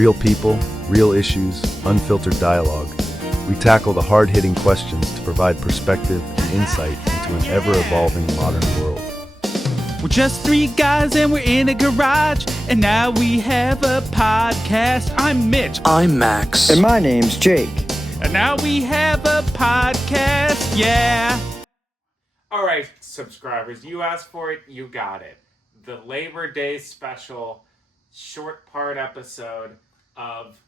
Real people, real issues, unfiltered dialogue. We tackle the hard-hitting questions to provide perspective and insight into an ever-evolving modern world. We're just three guys and we're in a garage, and now we have a podcast. I'm Mitch. I'm Max. And my name's Jake. And now we have a podcast, yeah. All right, subscribers, you asked for it, you got it. The Labor Day special short part episode of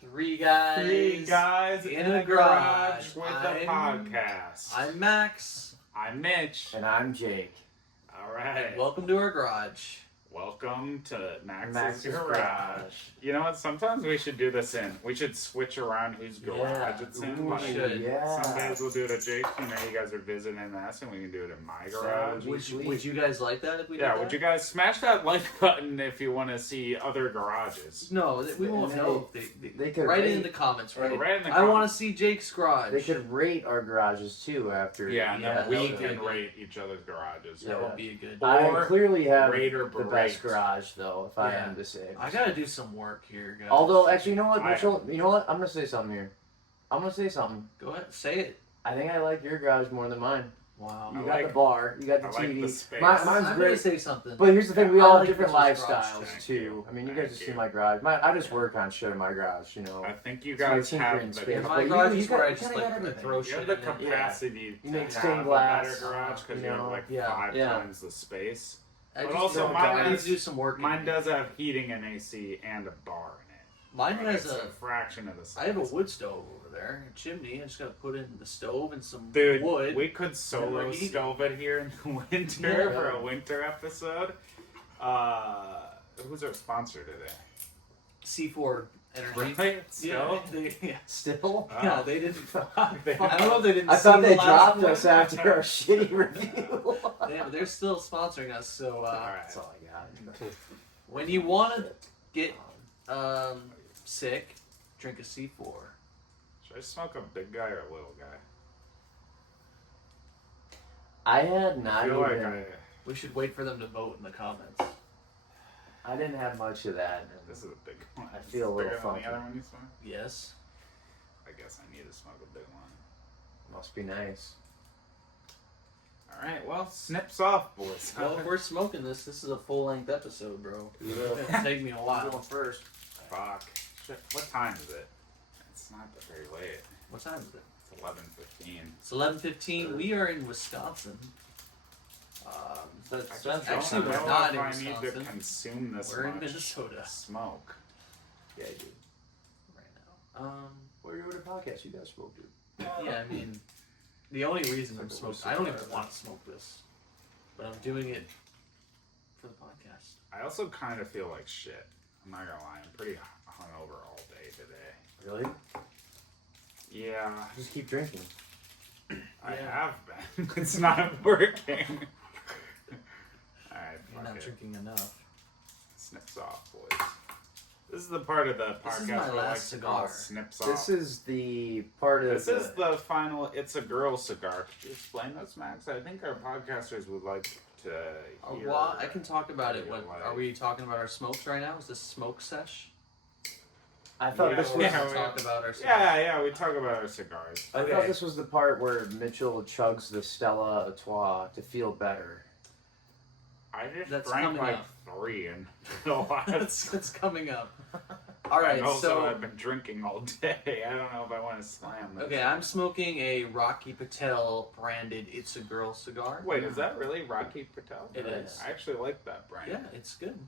Three guys in a garage with a podcast. I'm Max. I'm Mitch. And I'm Jake. All right. Welcome to our garage. Welcome to Max's garage. You know what? Sometimes we should do this we should switch around whose garage it's in. we should. Yeah. Some days we'll do it at Jake's. You know, you guys are visiting us, and we can do it in my garage. Would you guys like that if we did that? Would you guys smash that like button if you want to see other garages? No, we won't know. They could write it rate- in the comments. Right? Write in the I want comments. to see Jake's garage. They could rate our garages too after. Yeah, no, Yeah, we that would can be- rate each other's garages. That would be a good. I Or clearly have rate or the berate. best garage though, if I Yeah. am to say. I gotta do some work here, guys. Although, actually, you know what, I- Mitchell? You know what? I'm gonna say something here. I'm gonna say something. Go ahead, say it. I think I like your garage more than mine. Wow. You I got like- the bar. You got the I like TV. the space. Mine's I'm gonna great. say something. But here's the thing: we I all like have different Mitch's garage. lifestyles Thank too. you. I mean, you Thank guys just you. see my garage. I just work on shit in my garage. You know. I think you It's my guys tinkering have space. the, My But garage you is where I kinda just got like everything. throw you shit have the in it. capacity You to make have stained a glass, better garage because you you have know, like yeah, 5 yeah. times the space. I But just also don't- mine I need has- to do some work. Mine in it. does have heating and AC and a bar in it. Mine But has it's a. a fraction of the size. I have a wood stove over there, a chimney. I just gotta put in the stove and some Dude, wood. we could solo Overheat. stove it here in the winter Yeah. for a winter episode. Who's our sponsor today? C4 Energy. Right? Yeah, Still? Still. yeah, they didn't. They- I don't know if they didn't. I thought see they the last dropped one. us after our shitty review. Yeah, but they're still sponsoring us. So Alright. That's all I got. when you want to get sick, drink a C4. Should I smoke a big guy or a little guy? I had I not feel like even. We should wait for them to vote in the comments. I didn't have much of that. This is a big one. I feel a little Bigger than funky. the other one you smoked? Yes. I guess I need to smoke a big one. Must be nice. Alright, well, snips off, boys. Well, if we're smoking this is a full-length episode, bro. It'll take me a I'm while. going first. Fuck. Shit, what time is it? It's not that very late. What time is it? It's 11:15. It's 11:15. We are in Wisconsin. I That's just actually don't we're know not if in I need to Wisconsin. consume this We're in much Minnesota smoke. Yeah, I do. right now. What podcast you guys spoke to? Yeah, I mean, the only reason I'm smoking, I don't even want to smoke this, but I'm doing it for the podcast. I also kind of feel like shit. I'm not gonna lie. I'm pretty hungover all day today. Really? Yeah, Just keep drinking. I Yeah. have been. It's not working. Alright, You're fuck not it. drinking enough. Snips off, boys. This is the part of the This is podcast my where I like last to call cigar. snips off. This is the part of This is the final. It's a girl cigar. Could you explain this, Max? I think our podcasters would like to hear. Well, I can talk about it. what What you are like. we talking about our smokes right now? Is this smoke sesh? I thought Yeah, this Or was. we yeah. talk about our smokes? Yeah, we talk about our cigars. I thought this was the part where Mitchell chugs the Stella Artois to feel better. I just That's drank coming like up. 3 in the last. That's coming up. All right, and also, so I've been drinking all day. I don't know if I want to slam this. okay, I'm smoking a Rocky Patel branded It's a Girl cigar. Wait, is that really Rocky Patel? It is. I actually like that brand. Yeah, it's good.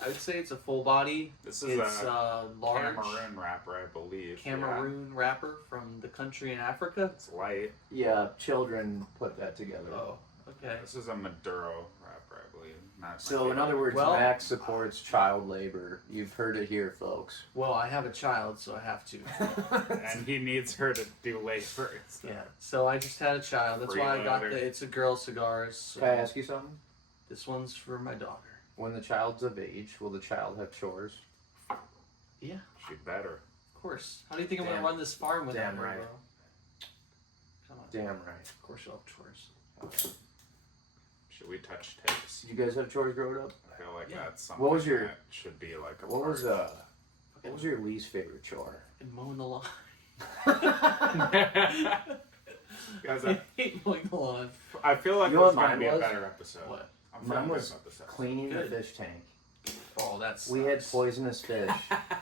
I would say it's a full body. This is It's large Cameroon wrapper, I believe. Cameroon wrapper from the country in Africa. Yeah. It's light. Yeah, children put that together. Oh, okay. This is a Maduro wrapper, I believe. Not So, my in other words, Well- Max supports child labor. You've heard it here, folks. Well, I have a child, so I have to. favorite. And he needs her to do labor. Yeah. So I just had a child. That's why I got Freeloader. the It's a Girl cigars. So Can I ask you something? this one's for my daughter. When the child's of age, will the child have chores? Yeah, She better. of course. How do you think I'm Damn. gonna run this farm without Damn her, right. bro? Come on. Damn right. Of course you'll have chores. Should we touch tips? Did you guys have chores growing up? I feel like Yeah. that's something What was your- that should be like a What part. was your least favorite chore? And mowing the lawn. Guys, I hate mowing the lawn. I feel like You know this what might mine be a was? better episode. What? I'm feeling Mine good was about this episode. cleaning Good. the fish tank. Oh, that's. We had poisonous fish.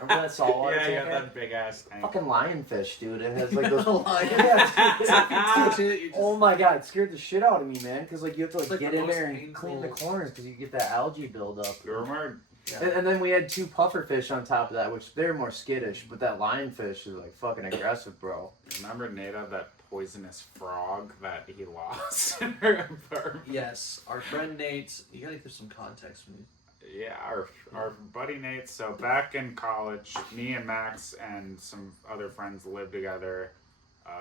Remember that saltwater Yeah, tank? yeah, I had? that big ass tank. Fucking lionfish, dude. It has like those. Lion. Yeah, Shit, you just- oh my god, it scared the shit out of me, man. Because like you have to It's like get the in most there and painful- clean the corners because you get that algae buildup. You remember? Yeah. And then we had 2 pufferfish on top of that, which they're more skittish. But that lionfish is like fucking aggressive, bro. Remember Nada, that poisonous frog that he lost in her apartment? Yes, our friend Nate. You gotta give some context for me. Yeah, our buddy Nate. So back in college, me and Max and some other friends lived together.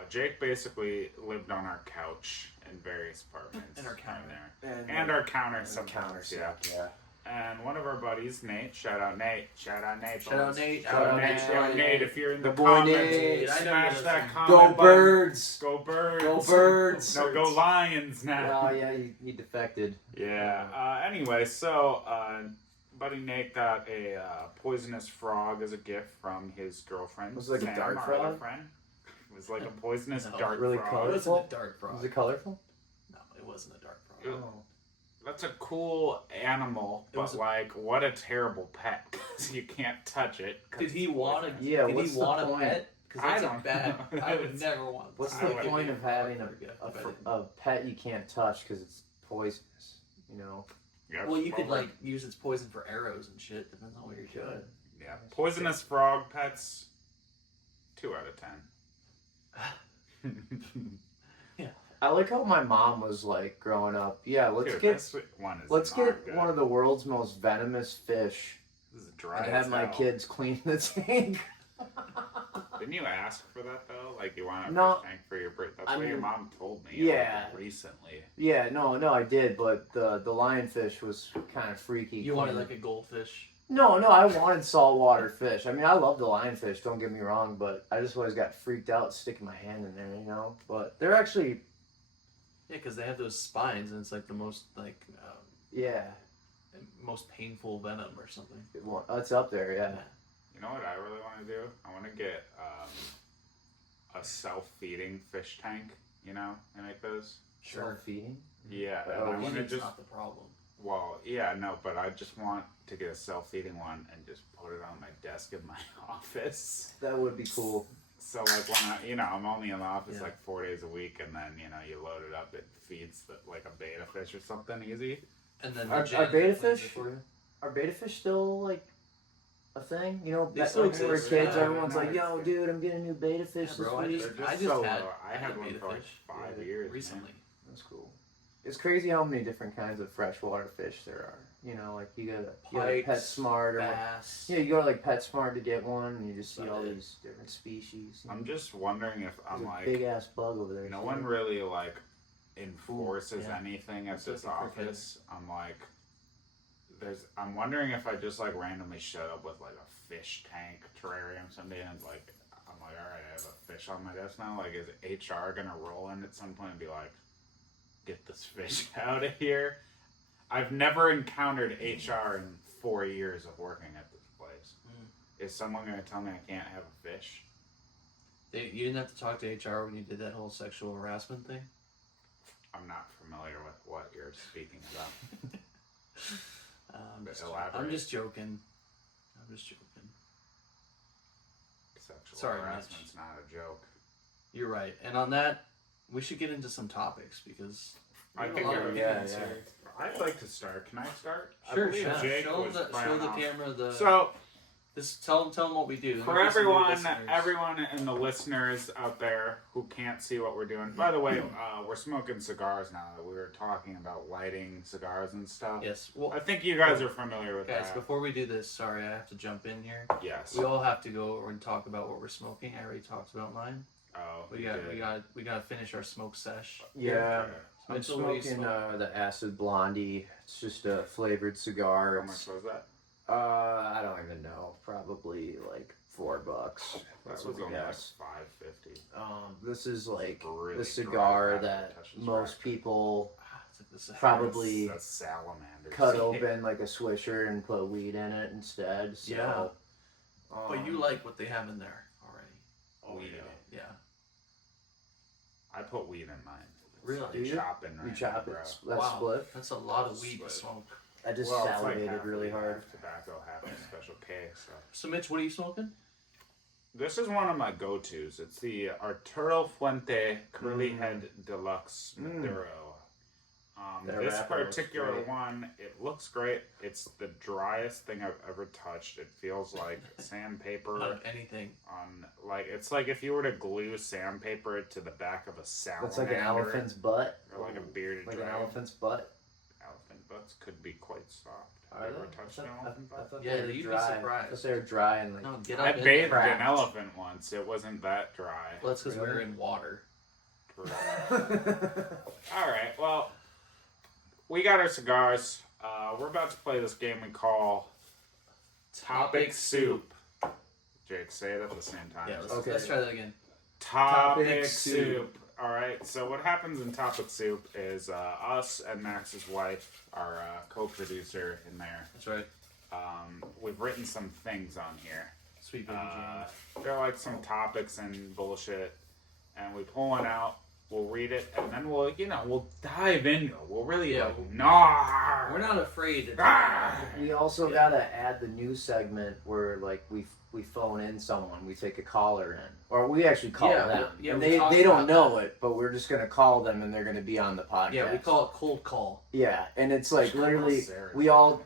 Jake basically lived on our couch in various apartments. And our counter. There. And our counter the sometimes, counters, yeah. And one of our buddies, Nate, shout out Nate. Shout out Nate. Shout out Nate. Shout out Nate. If you're in the Good boy, comments, Nate. I know smash you're that listening. comment Go button. birds! Go birds! Go birds! No, go Lions now. Oh yeah, he defected. Yeah. Anyway, so buddy Nate got a poisonous frog as a gift from his girlfriend. Was it like a Sam, dart our other frog? friend. It was like a poisonous No. dart Really frog. It colorful? wasn't a dark frog. Was it colorful? No, it wasn't a dark frog. Ew. That's a cool animal, It was but like, what a terrible pet because you can't touch it. 'cause Did he it's want poisonous. to? Yeah, Did what's he the want a point? pet? Because I that's a don't bad. know. I would It's- never want. What's I the would point of having a a pet you can't touch because it's poisonous? You know. Yep, Well, you could probably. like use its poison for arrows and shit. Depends on what you're doing. Yeah, poisonous frog pets. 2 out of 10. I like how my mom was like growing up. Yeah, let's Dude, get this one is let's not get good. one of the world's most venomous fish This is dry and as have my hell. kids clean the tank. Didn't you ask for that though? Like you want a No. fish tank for your birthday? That's I what your mean, mom told me. yeah. Like, recently. Yeah, no, I did, but the lionfish was kind of freaky. You wanted clean. like a goldfish. No, I wanted saltwater fish. I mean, I love the lionfish, don't get me wrong, but I just always got freaked out sticking my hand in there, you know? But they're actually, Yeah, because they have those spines, and it's like the most like yeah, most painful venom or something. it's up there, yeah. You know what I really want to do? I want to get a self-feeding fish tank. You know, they make those. Self-feeding? Yeah, Oh, and I want to It's just. not the problem. Well, yeah, no, but I just want to get a self-feeding one and just put it on my desk in my office. That would be cool. So like when I'm only in the office Yeah. like 4 days a week, and then you load it up, it feeds like a beta fish or something easy. And then Are the janitor beta cleans fish? it for you. Are beta fish still, like, a thing? You know, They back still when we were exist, kids, yeah. everyone's like, yo, dude, I'm getting a new beta fish Yeah, bro, I this just- week. They're I just just so had low. I had a one beta for like fish, 5 yeah, years recently. man. That's cool. It's crazy how many different kinds of freshwater fish there are. You know, like you go to Pikes, PetSmart or Bass. yeah, you go to like PetSmart to get one, and you just see About all it. these different species. I'm just wondering if There's I'm a like big ass bug over there. no too. one really like enforces yeah. anything at It's this like a cricket. office. I'm like, I'm wondering if I just like randomly showed up with like a fish tank terrarium someday, and like I'm like, all right, I have a fish on my desk now. Like, is HR gonna roll in at some point and be like, get this fish out of here? I've never encountered HR in 4 years of working at this place. Is someone gonna tell me I can't have a fish? You didn't have to talk to HR when you did that whole sexual harassment thing? I'm not familiar with what you're speaking about. Elaborate. I'm just joking. Sexual Sorry, Mitch. harassment's not a joke. You're right. And on that, we should get into some topics because I we have think a lot I of would- opinions yeah. here. I'd like to start. Can I start? Sure, I believe sure. Jake Show was the playing off. camera the. So tell them what we do. for Maybe some new everyone listeners. and the listeners out there who can't see what we're doing. By the way, we're smoking cigars now. We were talking about lighting cigars and stuff. Yes. Well, I think you guys are familiar with guys, that. before we do this, sorry, I have to jump in here. Yes. We all have to go over and talk about what we're smoking. I already talked about mine. Oh, We you got did. we got to finish our smoke sesh. Yeah, Okay. I'm Mitchell, what do you smoking smoke? the Acid Blondie. It's just a flavored How cigar. much It's, was that? I don't even know. Probably like $4. That That was would only like guess. $5.50. This is like Really the dry cigar after that touching most scratch. people like the same. Probably That's salamanders. cut open like a Swisher and put weed in it instead. So, Yeah. But you um, like what they have in there already. Oh, Weed. yeah. Yeah. I put weed in mine. Really? Do you? Chopping right You chop now, it. bro. That's split. That's a lot of weed to Split. smoke. I just Well, it's like salivated half really weed, hard. half tobacco, half a special K. So Mitch, what are you smoking? This is one of my go-tos. It's the Arturo Fuente Curly Head Deluxe Maduro. That This wrapper looks particular great. one, it looks great. It's the driest thing I've ever touched. It feels like sandpaper Out of anything. on, like, it's like if you were to glue sandpaper to the back of a salamander. That's like an elephant's butt. Or like a bearded Like dragon. an elephant's butt. Elephant butts could be quite soft. Are Have you they? ever touched an elephant butt? thought Yeah, they were you'd be dry. surprised. I thought they were dry and like. No, get I up in bathed there. an elephant once. It wasn't that dry. Well, that's because we Really? were in water. All right, well, we got our cigars. We're about to play this game we call Topic Soup. Jake, say it at the same time. Yeah, let's, Okay. let's try that again. Topic Topic Soup. All right, so what happens in Topic Soup is us and Max's wife, our co-producer in there, That's right. we've written some things on here. Sweet baby Jane. They're like some topics and bullshit, and we pull one out. We'll read it, and then we'll dive into it. We'll really Yeah, like, nah. We're not afraid to Ah! We also gotta add the new segment where like we phone in someone, we take a caller in, or we actually call Yeah, them. yeah, and we they talked don't about know that. it, but we're just gonna call them and they're gonna be on the podcast. Yeah, we call it cold call. Yeah, and it's like literally Sarah. we all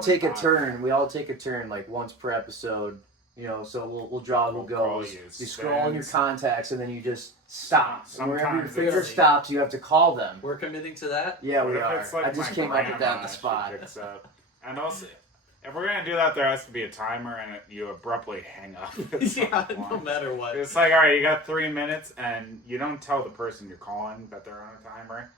take a turn. We all take a turn like once per episode. You know, so we'll draw who We'll call goes. you. You scroll in your contacts and then you just stop. And wherever your Sometimes finger it's- stops, you have to call them. We're committing to that. Yeah, What we if are. it's like I just my came up with that on grandma, the she spot. picks up. And also, if we're gonna do that, there has to be a timer, and you abruptly hang up. At some Yeah, point. no matter what. It's like, all right, you got 3 minutes, and you don't tell the person you're calling that they're on a timer.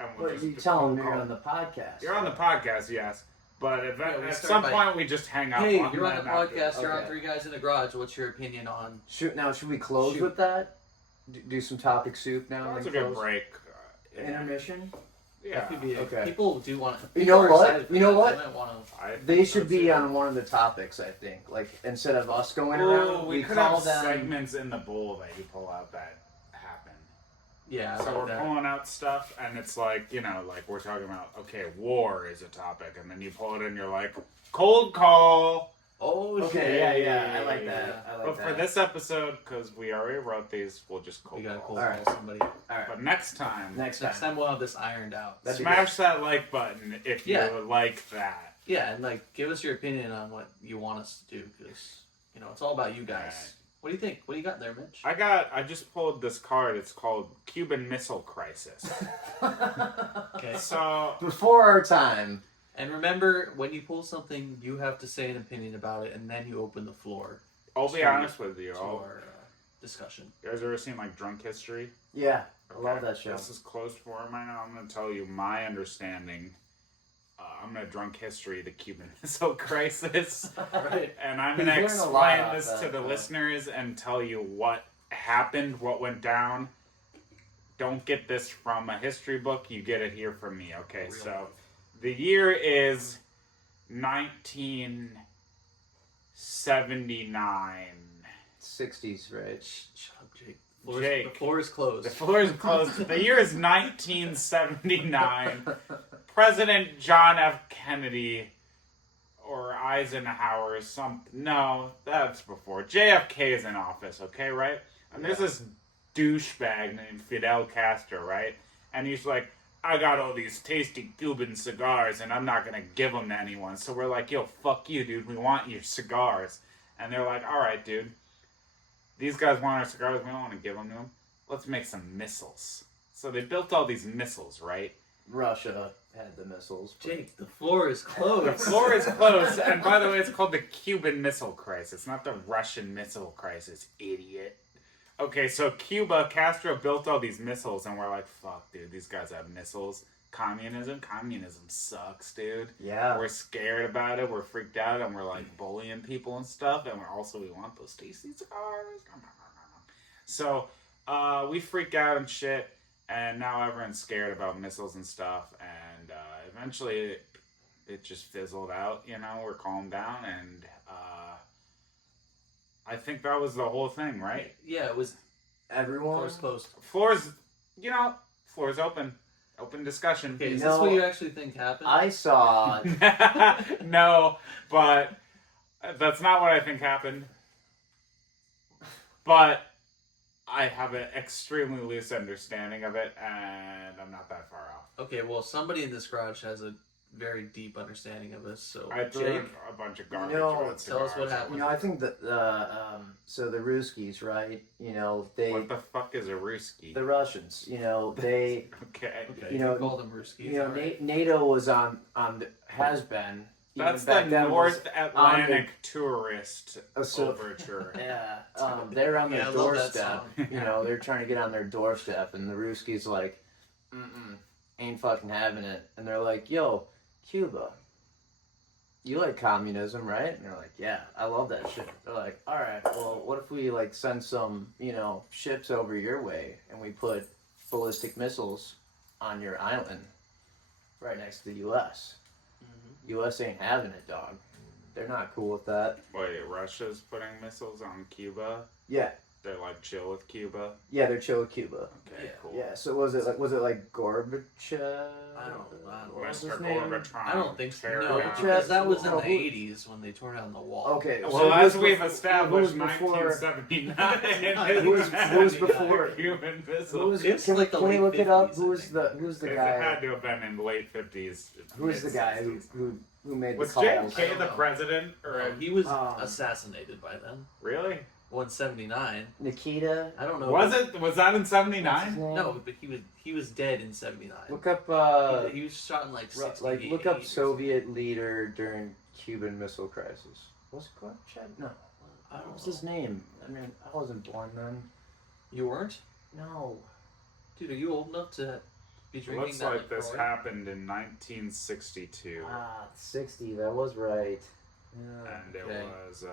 And we'll But just you just tell them call- you're on the podcast. You're on the podcast, yes. But if Yeah, we at start some by, point we just hang up. Hey, on you're on the them after- podcast. You're on Okay. Three Guys in the Garage. What's your opinion on? Should we close Shoot. with that? Do some topic soup now. That's a and good close? break. Yeah. Intermission. Yeah. That could be Okay. People do want to. You know what? You know what? They might want to. I think They should that's be it. on one of the topics. I think, like instead of us going Ooh, around, we could call have them. segments in the bowl that you pull out that happen. Yeah, I So like we're that. pulling out stuff, and it's like, like we're talking about, okay, war is a topic, and then you pull it in, you're like, cold call. Oh, Okay, shit. yeah, I like that. I like But that. for this episode, because we already wrote these, we'll just cold We gotta call. cold All right. call somebody. All right, But next time, next Next time. time we'll have this ironed out. That'd be smash that like button if Yeah. you like that. Yeah, and like give us your opinion on what you want us to do, because it's all about you guys. Right. What do you think? What do you got there, Mitch? I just pulled this card. It's called Cuban Missile Crisis. Okay. So Before our time. And remember, when you pull something, you have to say an opinion about it, and then you open the floor I'll be Sure. honest with you. to our discussion. You guys ever seen like Drunk History? Yeah, I Okay. love that show. This is close to where I'm at now. I'm going to tell you my understanding. I'm going to drunk history the Cuban Missile Crisis. Right. And I'm We going to learn a lot explain off this that, to the though. listeners and tell you what happened, what went down. Don't get this from a history book. You get it here from me. Okay, Real so life. the year is 1979. 60s, right? Shut up, Jake. Jake. The floor is closed. The floor is closed. The year is 1979. President John F. Kennedy or Eisenhower or something. No, that's before. JFK is in office, okay, right? And there's this douchebag named Fidel Castro, right? And he's like, I got all these tasty Cuban cigars and I'm not going to give them to anyone. So we're like, yo, fuck you, dude. We want your cigars. And they're like, all right, dude. These guys want our cigars. We don't want to give them to them. Let's make some missiles. So they built all these missiles, right? Russia had the missiles. but- Jake, the floor is closed. The floor is closed. And by the way, it's called the Cuban Missile Crisis, not the Russian Missile Crisis, idiot. Okay, so Cuba, Castro built all these missiles, and we're like, fuck, dude, these guys have missiles. Communism sucks, dude. Yeah. We're scared about it, we're freaked out, and we're like bullying people and stuff, and we want those tasty cigars. So, we freak out and shit, And now everyone's scared about missiles and stuff. And eventually it just fizzled out, you know, or calmed down. And I think that was the whole thing, right? Yeah, it was. Everyone. Floor's closed. Floor's open. Open discussion. Okay, is No. this what you actually think happened? I saw. No, but that's not what I think happened. But I have an extremely loose understanding of it, and I'm not that far off. Okay, well, somebody in this garage has a very deep understanding of this. So, I Jake, threw a bunch of garbage. No, about tell us what cigars. happened. You know, I think that so the Ruskies, right? You know, What the fuck is a Ruski? the Russians. You know, they. Okay. okay, you know, call them Ruskies. You know, alright. NATO was on the has been. even That's the back then was North Atlantic tourist so- overture. Yeah, they're on their Yeah, I love that doorstep. song. You know, they're trying to get on their doorstep, and the Ruskies like, ain't fucking having it. And they're like, yo, Cuba, you like communism, right? And they're like, yeah, I love that shit. They're like, all right, well, what if we like send some, you know, ships over your way, and we put ballistic missiles on your island, right next to the U.S. U.S. ain't having it, dog. They're not cool with that. Wait, Russia's putting missiles on Cuba? Yeah, They're like chill with Cuba? yeah, they're chill with Cuba. Okay, Yeah. cool. Yeah, so was it like Gorbachev? I don't know. What was Mr. his name? Gorbachev. I don't think so. Terror No, down. because that was in Oh, the who- 80s when they tore down the wall. Okay, Well, so as who was we've bef- established, who was before? 1979 Who was before? human Who missiles. was? It's Can, like the can we late look it up? 50s, Who's I the It guy? had to have been in the late 50s. Who's the guy mid-60s. who made Was the calls? JFK the know. president? Or No, he was Um, assassinated by then. really? 179. Nikita. I don't know. Was it? Was that in What's his 79? name? No, but he was dead in 79. Look up he was shot in like 60, like look up 80s. Soviet leader during Cuban Missile Crisis. Was it Gorbachev? No. I don't What was know. his name? I mean, I wasn't born then. You weren't? No. Dude, are you old enough to be drinking Looks that like this LaCroix? happened in 1962. Ah, 60. That was right. Yeah. And it Okay. was,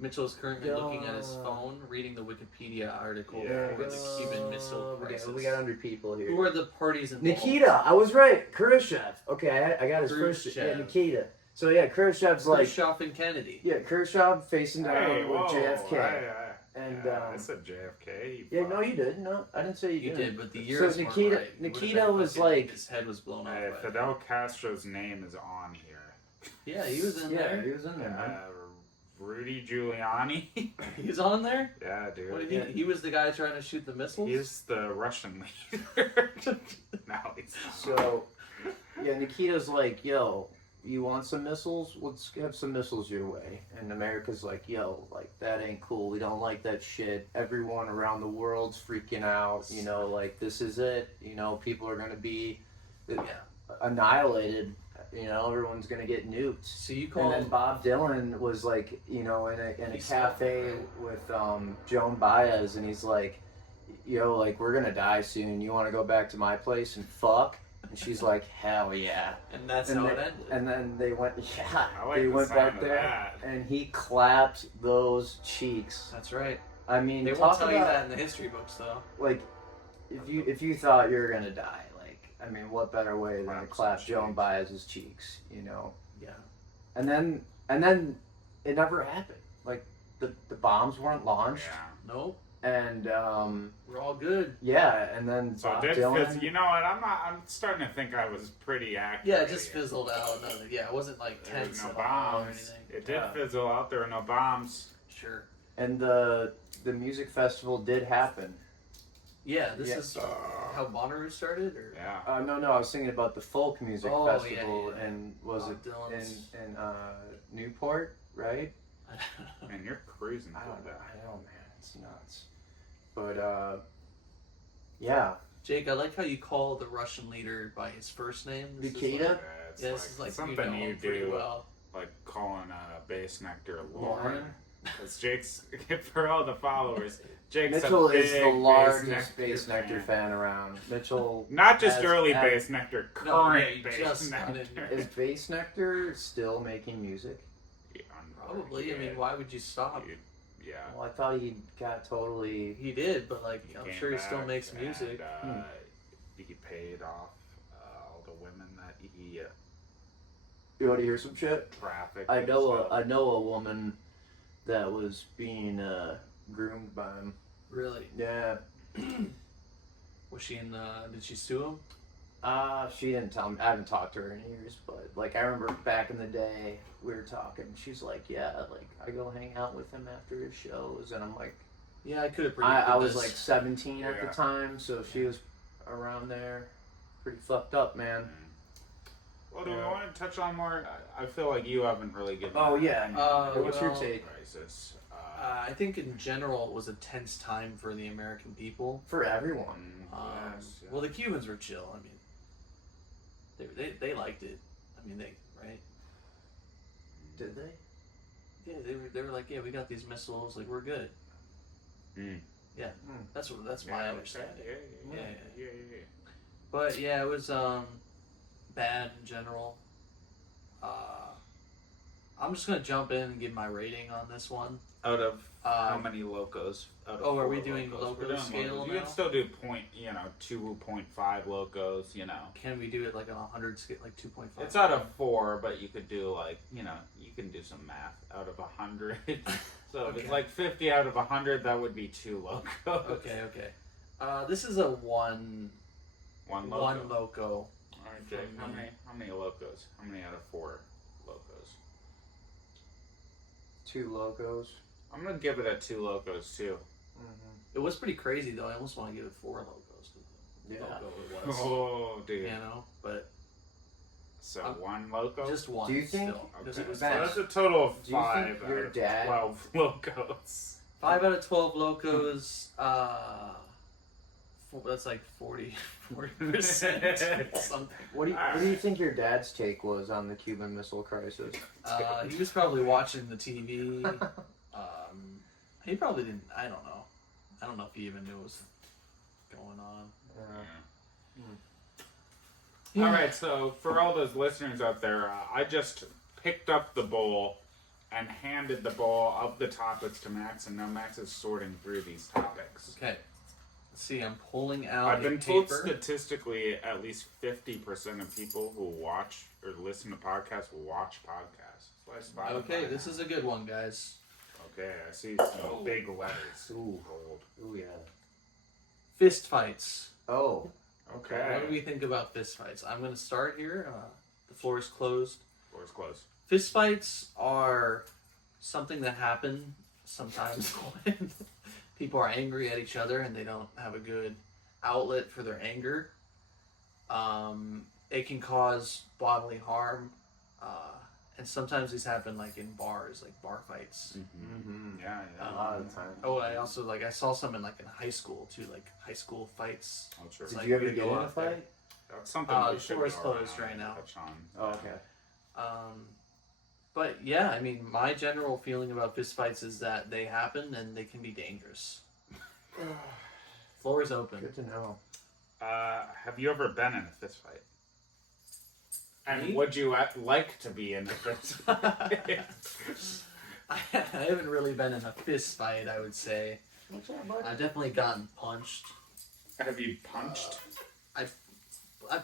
Mitchell is currently looking at his God. phone, reading the Wikipedia article Yeah. with the Cuban Missile Crisis. We got 100 people here. Who are the parties involved? Nikita, I was right. Khrushchev. Okay, I got his first. Khrushchev. Yeah, Nikita. So yeah, Khrushchev's like Khrushchev and Kennedy. yeah, Khrushchev facing down hey, with whoa, JFK. And, I said JFK. Yeah, no, you did. No, I didn't say You you did, but the So years weren't Nikita- right. It would've Nikita been was fucking- like- his head was blown off. Hey, by Fidel Castro's name is on here. Yeah, he was in Yeah, there. he was in there, man. Rudy Giuliani. He's on there. Yeah, dude. What did he? Yeah. He was the guy trying to shoot the missiles. He's the Russian leader. No, he's not. So yeah, Nikita's like, yo, you want some missiles? Let's have some missiles your way. And America's like, yo, like that ain't cool. We don't like that shit. Everyone around the world's freaking out. You know, like this is it. You know, people are gonna be Yeah. annihilated. You know, everyone's gonna get nuked. So you And call then Bob Dylan was like, you know, in a He's cafe with Joan Baez, and he's like, yo, like we're gonna die soon. You want to go back to my place and fuck? And she's like, hell yeah. and that's And how they- it ended. And then they went, yeah, I like they the went sound back of there, that. and he clapped those cheeks. That's right. I mean, They won't talk tell about you that in the history books, though. like, if you thought you were gonna die, like, I mean, what better way than to Clap clap some Joan cheeks. Baez's cheeks, you know? Yeah. And then it never happened. Like the bombs weren't launched, Yeah. Nope. and We're all good. yeah, and then So Bob it did Dylan. fizz. You know what? I'm starting to think I was pretty accurate. Yeah, it just fizzled out. Yeah, it wasn't like There was tense no at all or bombs. anything. It did Yeah. fizzle out. There were no bombs. Sure. And the music festival did happen. Yeah, this Yeah. is how Bonnaroo started, or Yeah. No, I was thinking about the folk music Oh, yeah, festival, yeah. and was Bob it Dylan's. in Newport, right? Man, you're cruising I through don't know, that. man, it's nuts. But yeah, Jake, I like how you call the Russian leader by his first name. This is Nikita? like- It's Yeah, this is like something you know you him pretty do, well. like calling a bass nectar Lauren. Lauren. It's Jake's for all the followers. Jake's Mitchell a is big the largest Nectar Bass Nectar fan around. Mitchell Not just has- early has- bass nectar, No, current yeah, you bass just got in nectar. here. Is Bass Nectar still making music? Probably. I mean, why would you stop? Yeah. Well, I thought he got totally. He did, but like I'm came sure he still back makes music. And, he paid off all the women that he You want to hear some shit? trafficked. I and know stuff. a woman that was being groomed by him. Really? Yeah. Was she in? Did she sue him? She didn't tell me. I haven't talked to her in years, but like I remember back in the day we were talking. She's like, yeah, like I go hang out with him after his shows, and I'm like, Yeah, I could have. I was like 17 at Yeah. the time, so she was around there. Pretty fucked up, man. Well, do we want to touch on more? I feel like you haven't really given. Oh, yeah. any What's your well, take? Crisis. I think in general it was a tense time for the American people. For everyone. Yes, yeah. Well, the Cubans were chill. I mean, they liked it. I mean, right? Did they? Yeah, they were like, yeah, we got these missiles. Like, we're good. Mm. Yeah, Mm. that's my understanding. Yeah. But yeah, it was bad in general. I'm just gonna jump in and give my rating on this one. Out of how Um, many locos? Out of oh, are 4 we doing locos. loco We're doing scale locos. You now? can still do 2.5 locos. Can we do it like on 100 scale, like 2.5? It's out of 4, but you could do like you can do some math out of 100. So if it's Okay. like 50 out of 100, that would be 2 locos. Okay. This is a one One loco. one loco. All right, Jake. for How me. many locos? How many out of 4 locos? 2 locos. I'm gonna give it a 2 locos too. It was pretty crazy though. I almost want to give it 4 locos. Yeah. Loco it was. Oh, dude. You know, but So Um, 1 loco. just one. Do you think- Still, 'cause Okay. it was So Matt, that's a total of do you 5 think out your of dad- 12 locos. 5 out of 12 locos. That's like 40% something. What do you think your dad's take was on the Cuban Missile Crisis? He was probably watching the TV. He probably didn't. I don't know. I don't know if he even knew what was going on. All right, so for all those listeners out there, I just picked up the bowl and handed the bowl of the topics to Max, and now Max is sorting through these topics. Okay. Let's see. I'm pulling out. I've a been told paper. statistically at least 50% of people who watch or listen to podcasts will watch podcasts. That's why Spotify Okay, this now. is a good one, guys. Okay, I see some big letters. Ooh. Gold. Ooh, yeah. Fist fights. Oh. Okay. What do we think about fist fights? I'm going to start here. The floor is closed. Door's closed. Fist fights are something that happen sometimes when people are angry at each other and they don't have a good outlet for their anger. It can cause bodily harm, and sometimes these happen like in bars, like bar fights. Mm-hmm. Yeah, yeah. A lot of the time. Oh, I also I saw some in high school too, like high school fights. Oh, sure. It's Did like you ever we get go in a out there. fight? That's something we the should floor is go closed around right and now. touch on. Oh, okay. But yeah, I mean, my general feeling about fistfights is that they happen and they can be dangerous. Floor is open. Good to know. Have you ever been in a fist fight? And Me? would you like to be in a fist fight? I haven't really been in a fist fight, I would say. I've definitely gotten punched. Have you punched? I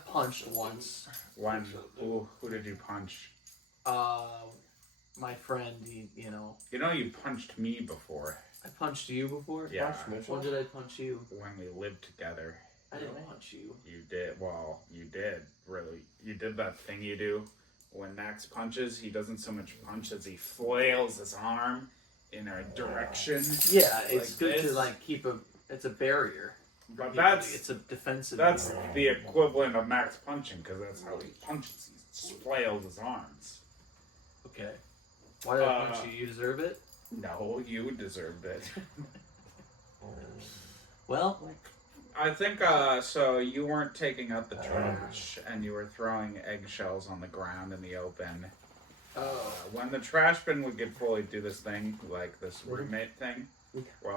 punched once. When? Who did you punch? My friend, you know. You know you punched me before. I punched you before? Yeah. Punch Mitchell? When did I punch you? When we lived together. I didn't punch you. You did. Well, you did. Really. You did that thing you do. When Max punches, he doesn't so much punch as he flails his arm in a direction. Yeah, it's Like good this. to keep it's a barrier. But It's a defensive. that's barrier. the equivalent of Max punching, because that's how he punches. He just flails his arms. Okay. Why did I punch you? You deserve it? No, you deserved it. Well, I think, so you weren't taking out the trash, and you were throwing eggshells on the ground in the open. When the trash bin would get full, he'd do this thing, like this roommate thing. Where,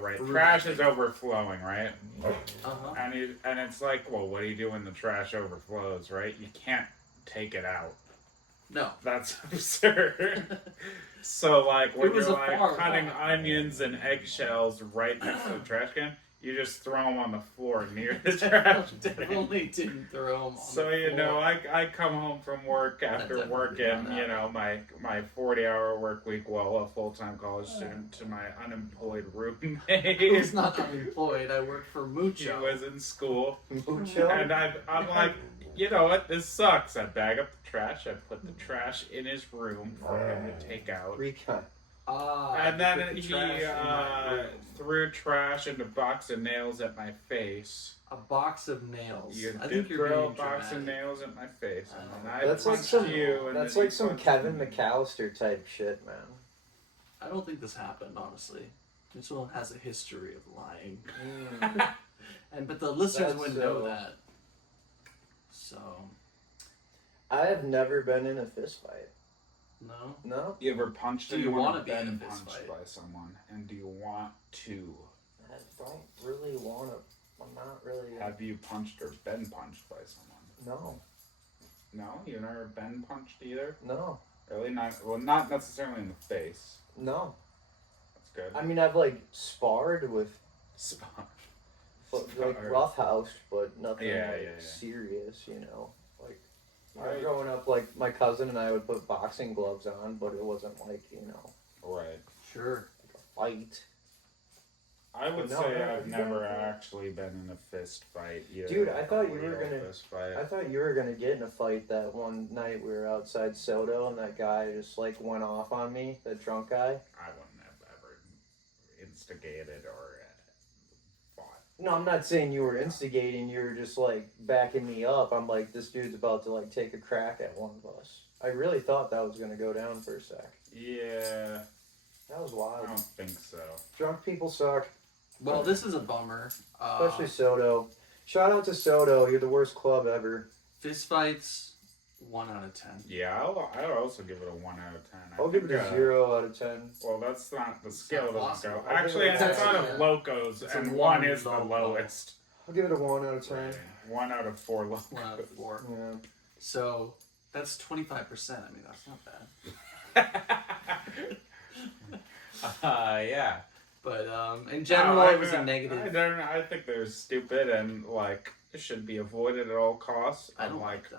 right, trash is overflowing, right? uh-huh. And it's like, well, what do you do when the trash overflows, right? You can't take it out. No. That's absurd. So, like, when It was you're, a like, far cutting walk. onions and eggshells right next to the trash can, you just throw them on the floor near the trash can. Definitely didn't throw them on So, the you know, floor. I come home from work after definitely working, did not you know, my 40-hour work week while a full-time college student to my unemployed roommate. I was not unemployed. I worked for He Mucho. was in school. Mucho? And I'm like, you know what? This sucks. I bag up the trash. I put the trash in his room for him to take out. Recon. And I then put the he trash in my room. threw trash and a box of nails at my face. A box of nails. You I did think you're throw a being box of dramatic. nails at my face, and then I That's like punched some. you. And That's then like you some punched Kevin me. McAllister type shit, man. I don't think this happened, honestly. Mitchell has a history of lying. But the listeners That's wouldn't know that. So, I have never been in a fist fight. no. No, You ever punched Do you anyone wanna or be in a been fist punched fight? by someone? And do you want to? I don't really want to. I'm not really. Have you punched or been punched by someone? No, No, you've never been punched either. no, Really? Not necessarily in the face. no. That's good. I mean, I've like sparred with Spot. like roughhouse, but nothing Yeah, like yeah, yeah. serious. You know, like Right. growing up, like my cousin and I would put boxing gloves on, but it wasn't like Right. Sure. a fight. I would No, say no, I've no, never no. actually been in a fist fight either. Dude, I like a thought you were real gonna- Fist fight. I thought you were gonna get in a fight that one night we were outside Soto, and that guy just like went off on me. That drunk guy. I wouldn't have ever instigated or fought. No, I'm not saying you were instigating. You were just like backing me up. I'm like, this dude's about to like take a crack at one of us. I really thought that was gonna go down for a sec. Yeah, That was I wild. don't think so. Drunk people suck, Well, this is a bummer. especially Soto. Shout out to Soto. You're the worst club ever. Fist fights, 1 out of 10. Yeah, I'll also give it a 1 out of 10. I'll give it a 0 out of 10. Well, that's not the scale not doesn't possible. go. I'll give Actually, it a it's 10. out of locos, It's a and 1 1 is the loco. lowest. I'll give it a 1 out of 10. 1 out of 4 locos. 1 out of 4. Yeah. So, that's 25%. I mean, that's not bad. Yeah. But in general, it was a negative. I think they're stupid and like should be avoided at all costs. I don't like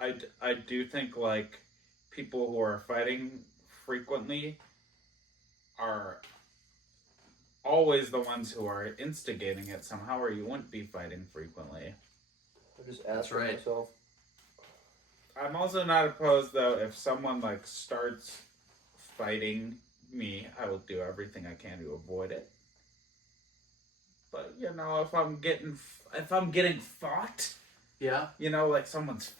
like them. I do think like people who are fighting frequently are always the ones who are instigating it somehow, or you wouldn't be fighting frequently. I just That's asking right. myself. I'm also not opposed though if someone like starts fighting me, I will do everything I can to avoid it. But you know, if I'm getting fought, Yeah. you know, like someone's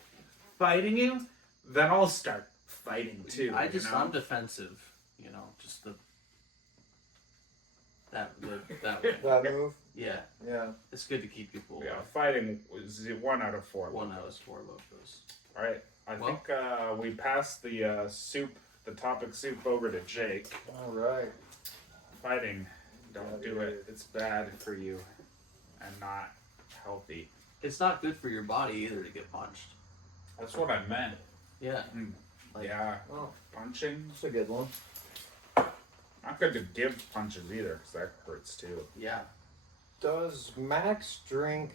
fighting you, then I'll start fighting too. I'm know? defensive. You know, just that That move? yeah. Yeah. It's good to keep people away. Yeah, fighting was 1 out of 4. 1 out of 4 locos. All right, I Well- think we passed the the topic soup over to Jake. All right. Fighting, don't do it. It's bad for you, and not healthy. It's not good for your body either to get punched. That's what I meant. Yeah. Like- Yeah, Oh, punching. that's a good one. Not good to give punches either, because that hurts too. Yeah. Does Max drink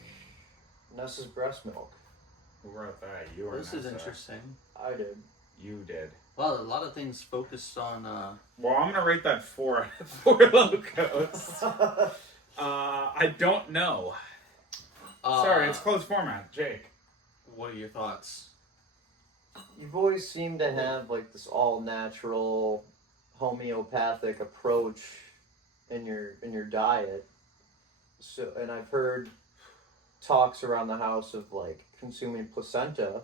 Nessa's breast milk? Who wrote that? You or This is Nessa? interesting. I did. You did. Well, a lot of things focused on. Well, I'm gonna rate that 4 out of 4 locos. I don't know. Sorry, it's closed format. Jake. What are your thoughts? You've always seemed to have like this all natural homeopathic approach in your diet. So, and I've heard talks around the house of like consuming placenta.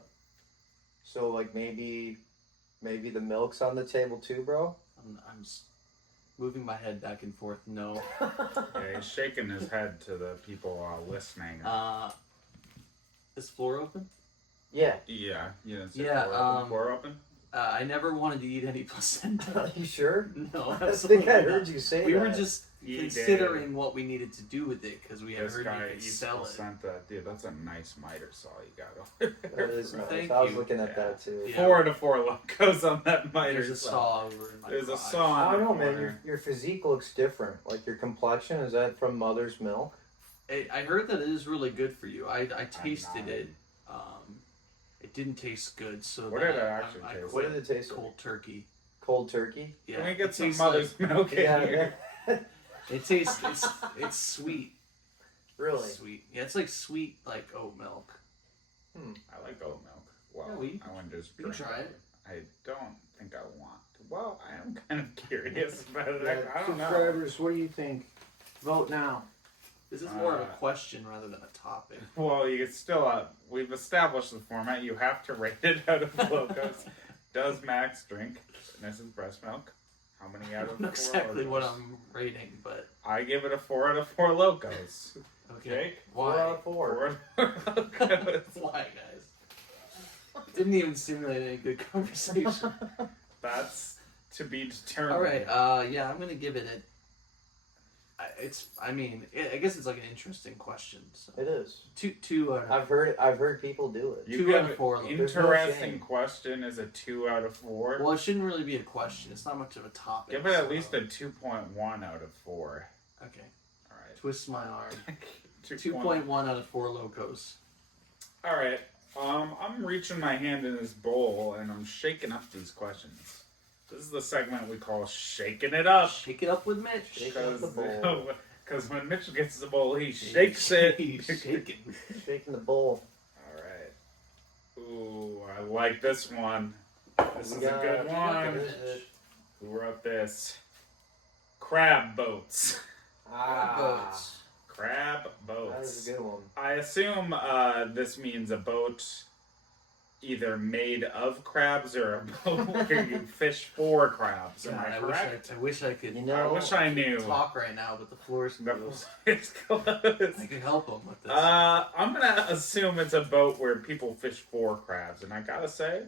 So like maybe the milk's on the table too, bro. I'm just moving my head back and forth. No. Yeah, he's shaking his head to the people listening. Is floor open? Yeah. Yeah. Yeah, Floor open. I never wanted to eat any placenta. Are you sure? No, I think absolutely I heard not. you say We that. were just You considering what we needed to do with it because we had This heard guy you could eats sell it. placenta. Dude, that's a nice miter saw you got over That is there. nice. Thank I was you. looking at Yeah. that too. Yeah. 4 out of 4 logos on that miter There's a saw over in my There's a garage. saw on I don't the know, man. corner. Your physique looks different. Like your complexion, is that from mother's milk? I heard that it is really good for you. I tasted not. it. It didn't taste good, so What then did it actually I taste quit What did it taste cold like? turkey. Cold turkey? Yeah, Can we it get some tastes mother's milk in Yeah, here? It tastes. It's sweet. Really? Sweet. Yeah, it's like sweet like oat milk. I like oat milk. Well, Yeah, we- I wouldn't just we can drink try it. I don't think I want to. Well, I am kind of curious about it. Yeah, I don't know. subscribers, what do you think? Vote now. This is more of a question rather than a topic. Well, you still, we've established the format. You have to rate it out of logos. Does Max drink Mrs. Breast Milk? How many I out of don't 4 know exactly what logos? I'm rating, but I give it a 4 out of 4 logos. okay. Jake? 4 out Why? of 4. 4 out of 4 logos. Why, guys? Didn't even simulate any good conversation. That's to be determined. All right. Yeah, I'm gonna give it a. I guess it's like an interesting question. So It is. two out of I've heard people do it. You 2 give out of 4 logos. There's no interesting shame. question is a 2 out of 4. Well, it shouldn't really be a question. It's not much of a topic. Give it at so- least a 2.1 out of 4. Okay. All right. Twist my arm. 2.1. 2.1 out of 4 locos. All right. I'm reaching my hand in this bowl and I'm shaking up these questions. This is the segment we call "Shaking It Up." Shake it up with Mitch. Shake up the bowl. Because when Mitch gets the bowl, he shakes it. He's shaking. Shaking the bowl. All right. Ooh, I like this one. This is a Yeah, good you got one. this. Who wrote this? Crab boats. Boats. Crab That boats. is a good one. I assume this means a boat either made of crabs or a boat where you fish for crabs. Am God, I I correct? wish I could You I know, wish I knew. talk right now, but the floor's The closed. it's closed. I could help him with this. I'm gonna assume it's a boat where people fish for crabs, and I gotta say,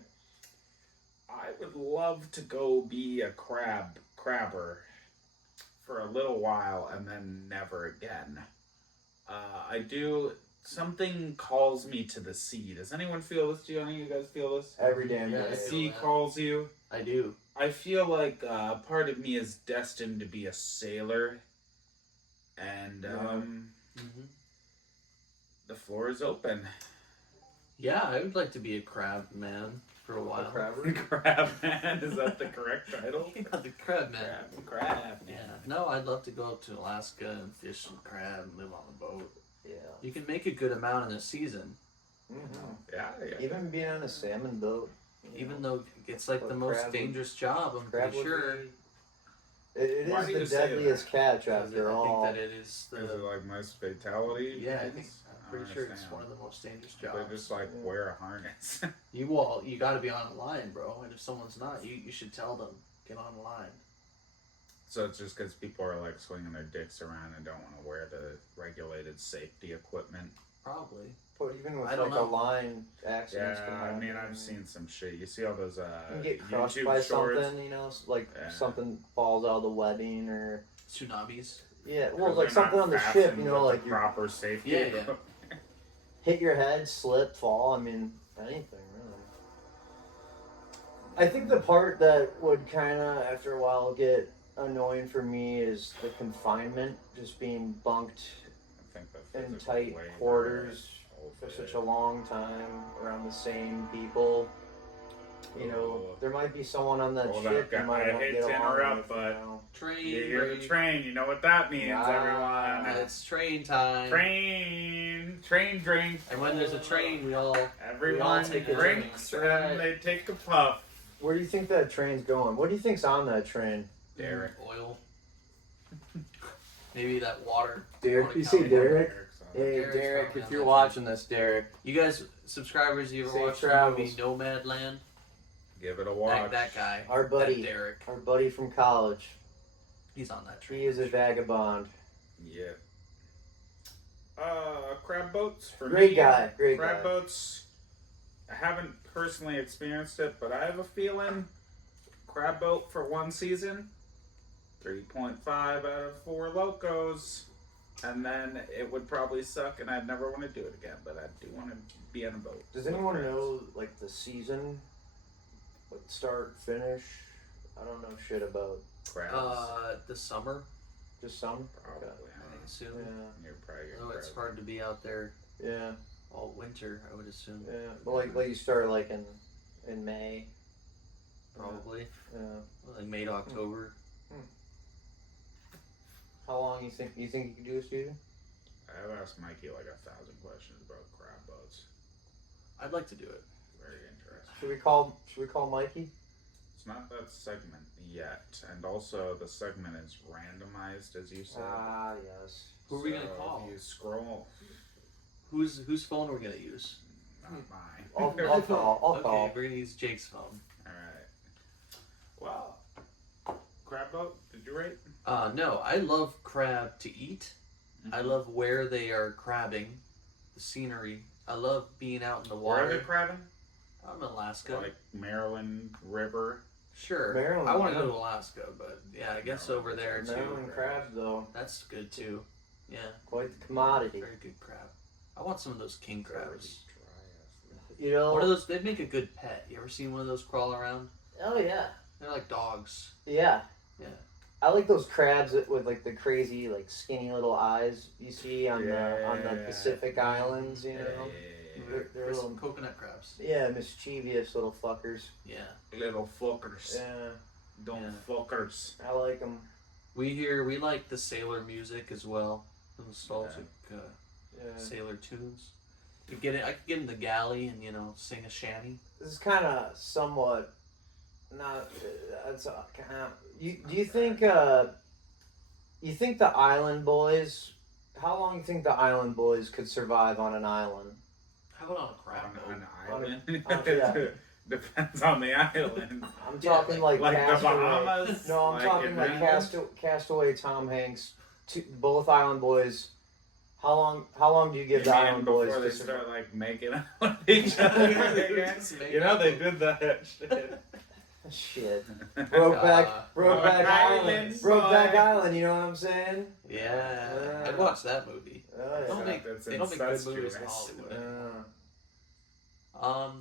I would love to go be a crabber for a little while and then never again. I do. Something calls me to the sea. Does anyone feel this? Do any of you guys feel this? every damn Yeah, The day. I feel sea that. calls you. I do. I feel like part of me is destined to be a sailor, and Mm-hmm. the floor is open. Yeah, I would like to be a crab man for a while. A crabber? Crab man, is that the correct title? Yeah, the crab man. Crab. Yeah. No, I'd love to go up to Alaska and fish some crab and live on a boat. Yeah. You can make a good amount in a season, Mm-hmm. Yeah, yeah. Even being on a salmon boat. you even know, though it's like But the most crab would- dangerous job. I'm crab pretty would sure. be- It Why is do the you say deadliest catch Because after I all. think that it is Is it the. like most fatality? Yeah, I think things? I'm I pretty don't sure it's understand. one of the most dangerous They jobs. just like Yeah. wear a harness. You got to be on a line, bro. And if someone's not, you should tell them get on the line. So it's just because people are like swinging their dicks around and don't want to wear the regulated safety equipment. Probably. But even with I don't like a know. line accidents Yeah, can I happen. mean, I've seen some shit. You see all those You can get crushed YouTube by shorts. something, you know, like Yeah. something falls out of the webbing or Tsunamis. yeah, well, Because like they're something not on the ship, fastened you know, with like the you proper safety. Yeah, yeah. equipment. hit your head, slip, fall. I mean, anything really. I think the part that would kind of, after a while, get annoying for me is the confinement, just being bunked I think the in physical tight labor quarters whole for bit. such a long time around the same people. You know, Oh. there might be someone on that Hold ship up, you might I not hate get to along interrupt, with, but- you know. Train. You hear the break. train, you know what that means, Ah. everyone. It's train time. Train drink. And when there's a train, we all Everyone take a drinks drink. and Right. they take a puff. Where do you think that train's going? What do you think's on that train? Derek. oil. Maybe that water. Derek, Water you say count. Derek? Derek's on Hey, Derek's Derek, probably if on you're that watching this, Derek, You guys, subscribers, you ever Safe watched the travels. movie Nomadland? Give it a watch. That guy. our buddy, That Derek. our buddy from college, He's on that train. he is a vagabond. Yeah. Crab boats for Great me. guy, great Crab guy. boats. I haven't personally experienced it, but I have a feeling crab boat for one season, 3.5 out of 4 locos, and then it would probably suck, and I'd never want to do it again. But I do want to be on a boat. Does with anyone crabs. know like the season, like start, finish? I don't know shit about crabs? The summer, just some. Probably. I assume. Yeah, You're probably Oh, it's hard to be out there yeah, all winter, I would assume. yeah. But like you start like in May. Probably. Yeah. Like May to October. How long you think you could do a season? I've asked Mikey like 1,000 questions about crab boats. I'd like to do it. Very interesting. Should we call Mikey? It's not that segment yet, and also the segment is randomized, as you said. Ah, yes. Who are we gonna So call? If you scroll, Whose phone are we gonna use? not mine. I'll call. I'll Okay, call. we're gonna use Jake's phone. All right. Well, crab boat. Did you rate? No, I love crab to eat. I love where they are crabbing, the scenery. I love being out in the Where are they water. crabbing? I'm in Alaska. Like Maryland River. Sure. Maryland, I want to yeah. go to Alaska, but yeah, I guess over there too. Maryland crabs, though, That's good too. Yeah, quite the commodity. very good crab. I want some of those king crabs. You know. What are those? They'd make a good pet. You ever seen one of those crawl around? Oh yeah. They're like dogs. Yeah. Yeah. I like those crabs with like the crazy, like skinny little eyes you see on the Pacific Islands. You know. They're Or some little, coconut crabs. yeah, mischievous little fuckers. Yeah. Little fuckers. Yeah, Dumb Yeah. fuckers. I like them. We like the sailor music as well. The nostalgic Yeah. sailor tunes. I could get in the galley and sing a shanty. This is kind of somewhat not. That's kind of. Do you think? You think the Island Boys? How long do you think the Island Boys could survive on an island? How about on a crab boat? On an island. yeah. Depends on the island. I'm Yeah, talking like Like the Castaway. Bahamas. No, I'm talking like Atlantis? Castaway. Tom Hanks, both Island Boys. How long do you give the Island Boys before to they survive? start like making out with each other again? You know they did that shit. Shit. Brokeback Brokeback Island. Island, Brokeback boy. Island, you know what I'm saying? Yeah, I'd watch that movie. Oh, They don't yeah. make That's they don't make good incestuous. movies in Hollywood. Yeah.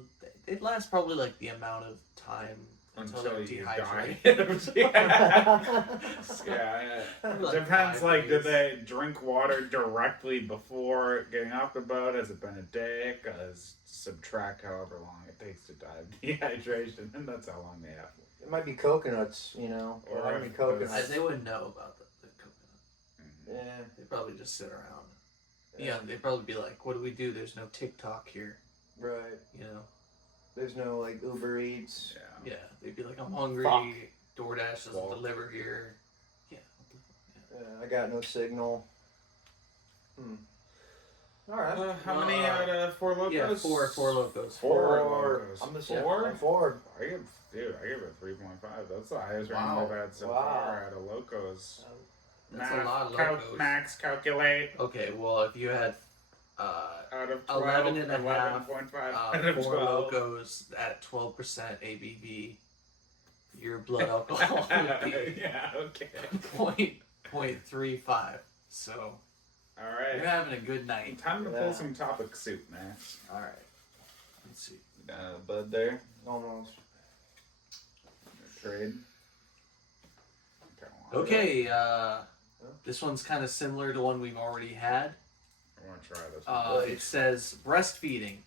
It lasts probably like the amount of time until they're Until you die. dehydrated. Yeah. Like Depends, 5 like, did days. they drink water directly before getting off the boat? Has it been a day? Because subtract however long it takes to die of dehydration, and that's how long they have. It might be coconuts, you know. Or It might be if coconuts. They wouldn't know about the coconut. Yeah. They'd probably just sit around. Yeah, they'd probably be like, "What do we do? There's no TikTok here." Right. You know. There's no like Uber Eats. Yeah. Yeah, they'd be like, "I'm hungry. Fuck. DoorDash doesn't Well- deliver here." Yeah. I got no signal. All right. How many out of 4 locos? Yeah, four locos. Four locos. I'm the Four? I'm four. I give it 3.5. That's the highest rating Wow. we've had so Wow. far out of locos. That's a lot of locos. Max calculate Okay, well, if you had out of 12, 11 and a half 11.5 out of 4 12. locos at 12% ABV, your blood alcohol would be Yeah, okay. 0.35. So All you're right. having a good night. Time to Yeah. pull some topic soup, Max. All right. Let's see. Bud there. Almost. Trade. Okay, this one's kind of similar to one we've already had. I want to try this one. It says breastfeeding.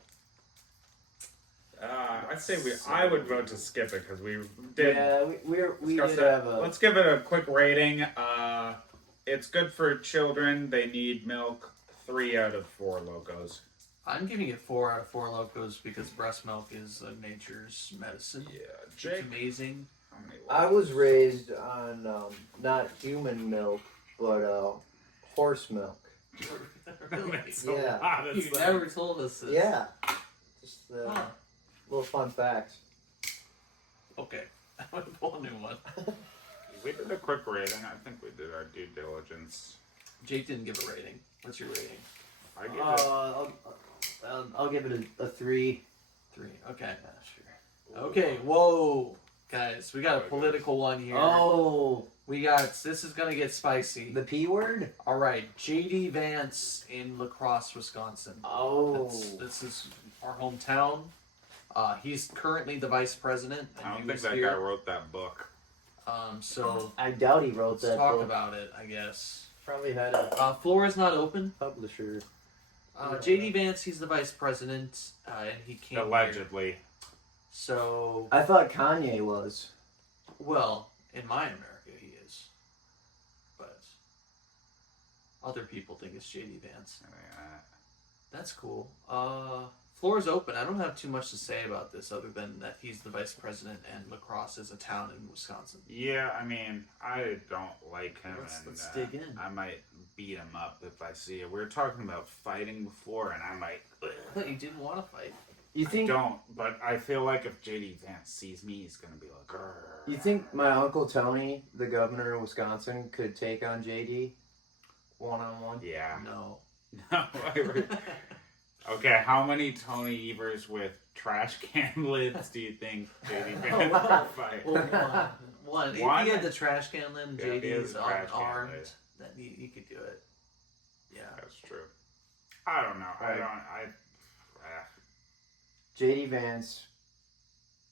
I'd say I would vote to skip it because we did. Yeah, we discuss did that. have a. Let's give it a quick rating. It's good for children. They need milk. 3 out of 4 locos. I'm giving it 4 out of 4 locos because breast milk is nature's medicine. Yeah, It's Jake. amazing. How many I was raised on not human milk, but horse milk. Really? That's a Yeah. lot of You stuff. never told us this. Yeah. Just Huh. little fun facts. Okay. I'm going to pull a new one. We did a quick rating. I think we did our due diligence. Jake didn't give a rating. What's your rating? I give it. I'll give it a 3. 3. Okay. Yeah, sure. Okay. Whoa, guys, we got a political one here. Oh, This is gonna get spicy. the P word? All right, JD Vance in La Crosse, Wisconsin. Oh. This is our hometown. He's currently the vice president. And I don't he think was that here. guy wrote that book. So I doubt he wrote let's that talk book. about it, I guess. Probably had a Floor is not open. publisher. JD Vance, he's the vice president, and he came here. Allegedly. So, I thought Kanye was. well, in my America, he is. But other people think it's JD Vance. That's cool. Floor is open. I don't have too much to say about this other than that he's the vice president and La Crosse is a town in Wisconsin. Yeah, I mean, I don't like him, Let's and dig in. I might beat him up if I see it. We were talking about fighting before, and I might. I thought you didn't want to fight. You think? Don't, but I feel like if JD Vance sees me, he's gonna be like, "Grr." You think my uncle Tony, the governor of Wisconsin, could take on JD one-on-one? Yeah. No. No. Okay, how many Tony Evers with trash can lids do you think JD Vance wow. could fight? Well, one. If One? he had the trash can lid and Yeah, if he has JD's a trash can unarmed, lid. then he could do it. Yeah. That's true. I don't know. Right. JD Vance,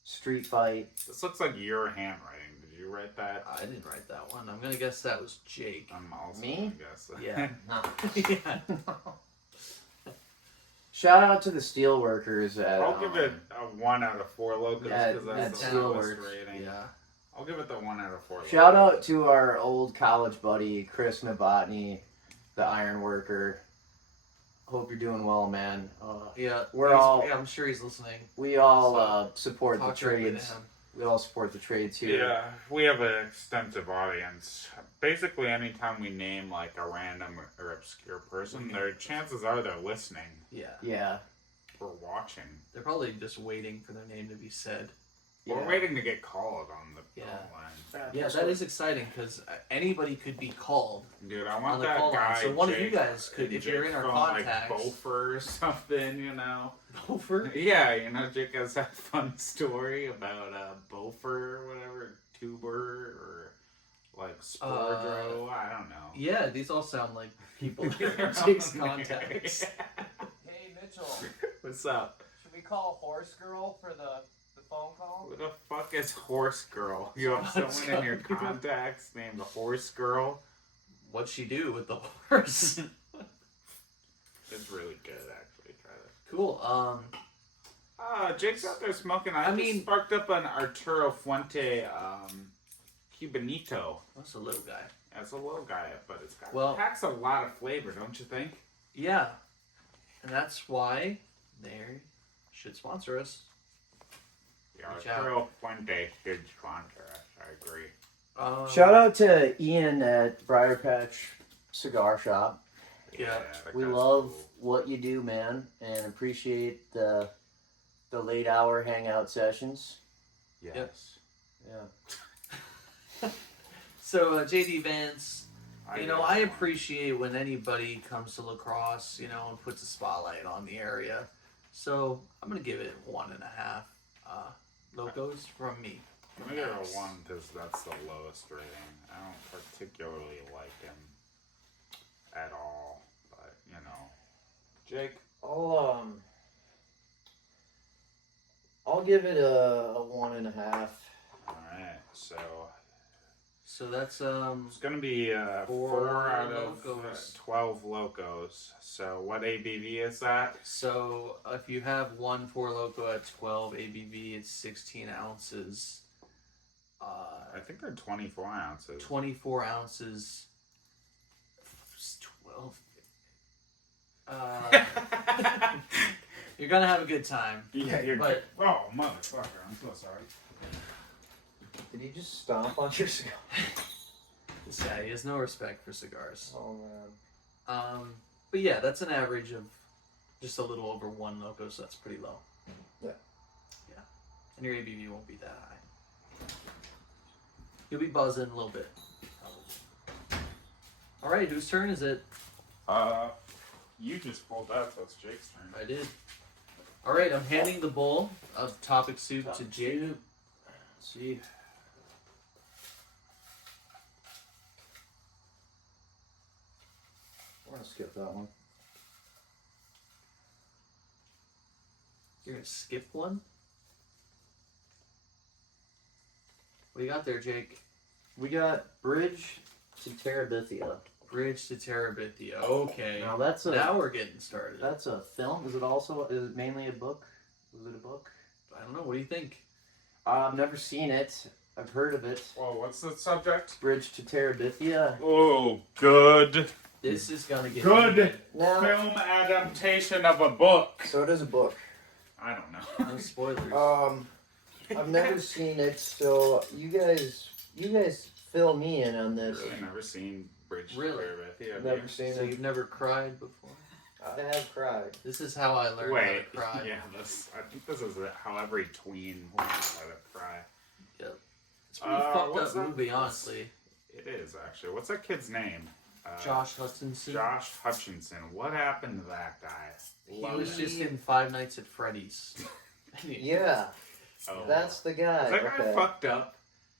street fight. This looks like your handwriting. Did you write that? I didn't write that one. I'm gonna guess that was Jake. I'm also Me? gonna guess that. Yeah. No. Yeah. Shout out to the steelworkers at. I'll give it a 1 out of 4 locals Yeah, because that's that's the lowest Steelworks. rating. Yeah. I'll give it the 1 out of 4. Shout locals. out to our old college buddy Chris Novotny, the iron worker. Hope you're doing well, man. Yeah. We're I'm sure he's listening. We all support the Talk directly to trades. him. We all support the trades here. Yeah, we have an extensive audience. Basically, anytime we name like a random or obscure person, their chances are they're listening Yeah. Yeah. or watching. They're probably just waiting for their name to be said. We're Yeah. waiting to get called on the Yeah. phone line. Yeah, that is exciting because anybody could be called. Dude, I On want the that call line. guy. So one of you Jake, guys could, if you're in our from, contacts. like Beaufort or something, you know. Beaufort? Yeah, you know, Jake has that fun story about Beaufort or whatever, Tuber or like Spordro. I don't know. Yeah, these all sound like people in Jake's contacts. Hey Mitchell, What's up? should we call Horse Girl for the phone call? Who the fuck is Horse Girl? You have someone in your contacts named Horse Girl? What'd she do with the horse? It's really good, actually. Try that. Cool. Jake's out there smoking. I I just mean- sparked up an Arturo Fuente Cubanito. That's a little guy. It's a little guy, but it's got Well- packs a lot of flavor, don't you think? Yeah. And that's why they should sponsor us. Yeah, Reach Arturo Fuente should sponsor us. I agree. Shout out to Ian at Briar Patch Cigar Shop. Yeah. that We guy's love cool. what you do, man, and appreciate the late hour hangout sessions. Yes. Yeah. So, JD Vance, you know, got I one. appreciate when anybody comes to La Crosse, you know, and puts a spotlight on the area. So, I'm going to give it 1.5 locos from me. I'm gonna give it a 1 because that's the lowest rating. I don't particularly like him at all, but you know, Jake. I'll give it a 1.5. All right, so So that's it's gonna be 4 4 out of locos. 12 locos. So what ABV is that? So if you have 1 4 Loco at 12 ABV, it's 16 ounces. I think they're 24 ounces. 24 ounces. 12. You're gonna have a good time. Yeah, you're. But- Oh, motherfucker! I'm so sorry. Did he just stomp on your cigar? This guy, he has no respect for cigars. Oh man. But yeah, that's an average of just a little over 1 Loco, so that's pretty low. Yeah. Yeah. And your ABV won't be that high. You'll be buzzing a little bit. Probably. All right, whose turn is it? You just pulled that, so it's Jake's turn. I did. All right, I'm handing the bowl of topic soup to Jake. Let's see. I'm gonna skip that one. You're gonna skip one? What do you got there, Jake? We got Bridge to Terabithia. Bridge to Terabithia. Okay. Now that's a Now we're getting started. that's a film. Is it mainly a book? Was it a book? I don't know. What do you think? I've never seen it. I've heard of it. Well, what's the subject? Bridge to Terabithia. Oh, good. This is gonna get Good Now, film adaptation of a book. so it is a book. I don't know. no spoilers. I've never seen it, so you guys fill me in on this. Really never seen Bridge Really? to Terabithia. I've never seen So it. you've never cried before? I have cried. This is how I learned Wait, how to cry. yeah, I think this is how every tween learns how to cry. It's a pretty fucked what's up that? movie, honestly. It is, actually. What's that kid's name? Josh Hutcherson. Josh Hutcherson. What happened to that guy? He was just in Five Nights at Freddy's. Yeah, Oh. that's the guy. Is that guy Okay. fucked up?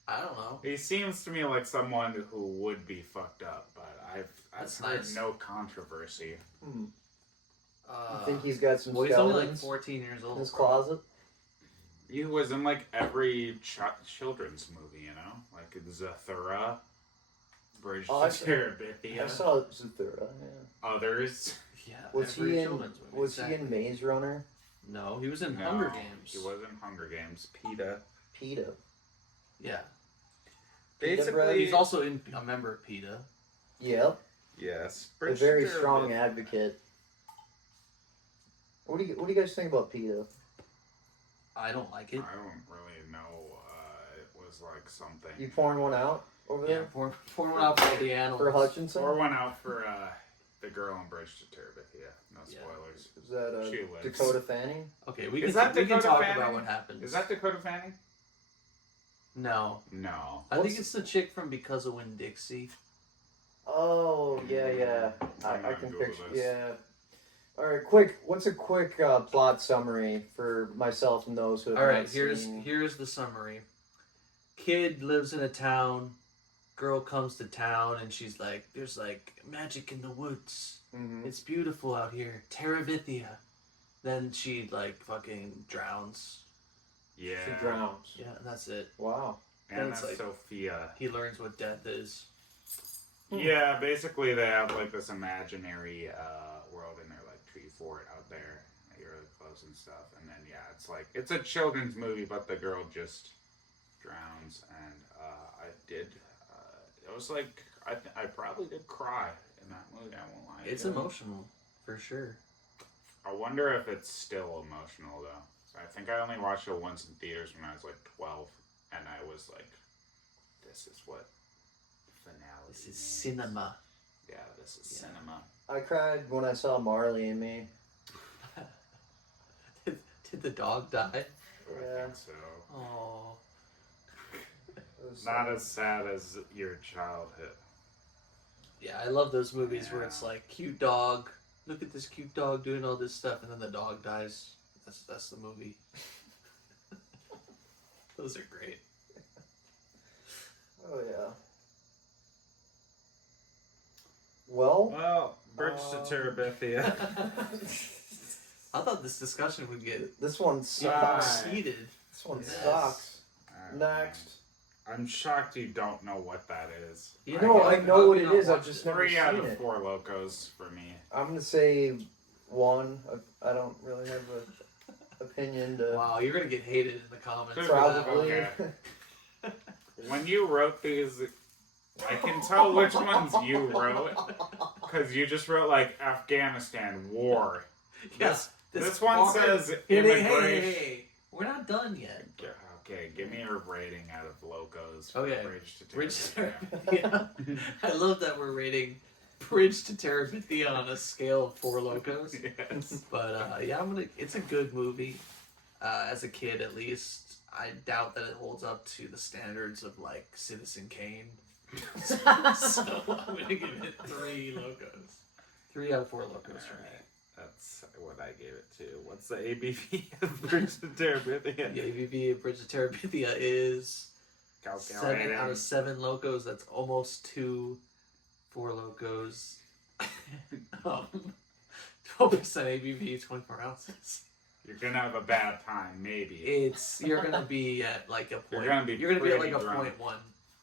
I don't know. He seems to me like someone who would be fucked up, but I've That's heard nice. no controversy. I think he's got some well, he's only like skeletons 14 years old. in his closet. He was in like every children's movie, you know, like Zathura, Bridge Oh, I to saw- Terabithia. I saw Zathura. Yeah. Others. Yeah. Was every he in? children's movie, Was exactly. he in Maze Runner? No, he was in No, Hunger Games. He was in Hunger Games. PETA. PETA. Yeah. Basically, He's also a member of PETA. Yep. yes, A Bridge very to strong Terabithia. advocate. What do you guys think about PETA? I don't like it. I don't really know. It was like something. You pouring one out over Yeah, there pour one out for all the animals. for Hutchinson? Or one out for the girl in Bridge to Terabithia. No Yeah. spoilers. Is that She lives. Dakota Fanning? Okay, we Is can, that we can Dakota talk Fanning? about what happens. Is that Dakota Fanning? No. No. I think it's the chick from Because of Winn-Dixie. Oh yeah. I'm I gonna can Google picture. this. Yeah. All right, what's a quick plot summary for myself and those who have All right, not seen? here's the summary. Kid lives in a town. Girl comes to town and she's like, "There's like magic in the woods. Mhm. It's beautiful out here. Terabithia." Then she like fucking drowns. Yeah. She drowns. Yeah, and that's it. Wow. Anna It's like- Sophia. He learns what death is. Yeah, basically they have like this imaginary world and they're like tree fort out there. You're really close and stuff. And then yeah, it's like it's a children's movie, but the girl just drowns. And I did. It was like I probably did cry in that movie. I won't lie. It's emotional, for sure. I wonder if it's still emotional though. So I think I only watched it once in theaters when I was like 12, and I was like, "This is what finale. This is means." cinema. Yeah, this is Yeah. cinema. I cried when I saw Marley and Me. Did the dog die? I think so. Oh. It was, Not as sad as your childhood. Yeah, I love those movies where it's Yeah. like cute dog. Look at this cute dog doing all this stuff, and then the dog dies. That's the movie. Those are great. Oh yeah. Well, Well, Bridge to Terabithia. I thought this discussion would get this one sucks. heated. This one Yes. sucks. Oh, Next. man. I'm shocked you don't know what that is. You No, know, I know how what can it you is. not I've watch just it? never 3 out seen of it. 4 locos for me. I'm gonna say one. I don't really have a opinion to. Wow, you're gonna get hated in the comments. Dude, for that. Probably. Okay. When you wrote these, I can tell which ones you wrote because you just wrote like Afghanistan war. Yes. This one says Hey, immigration. hey, we're not done yet. Okay, give me a rating out of locos. For Okay, Bridge to Bridge to Terabithia. Terabithia. I love that we're rating Bridge to Terabithia on a scale of 4 locos. Yes. But yeah, it's a good movie. As a kid, at least, I doubt that it holds up to the standards of like Citizen Kane. So I'm gonna give it 3 locos. 3 out of 4 locos for me. That's what I gave it to. What's the ABV of Bridge to Terabithia? The ABV of Bridge to Terabithia is 7 Calculating. out of 7 locos. That's almost 2 4 locos. 12% ABV, 24 ounces. You're gonna have a bad time, maybe. You're gonna be at like a point. You're gonna be at like a pretty drunk. 0.1.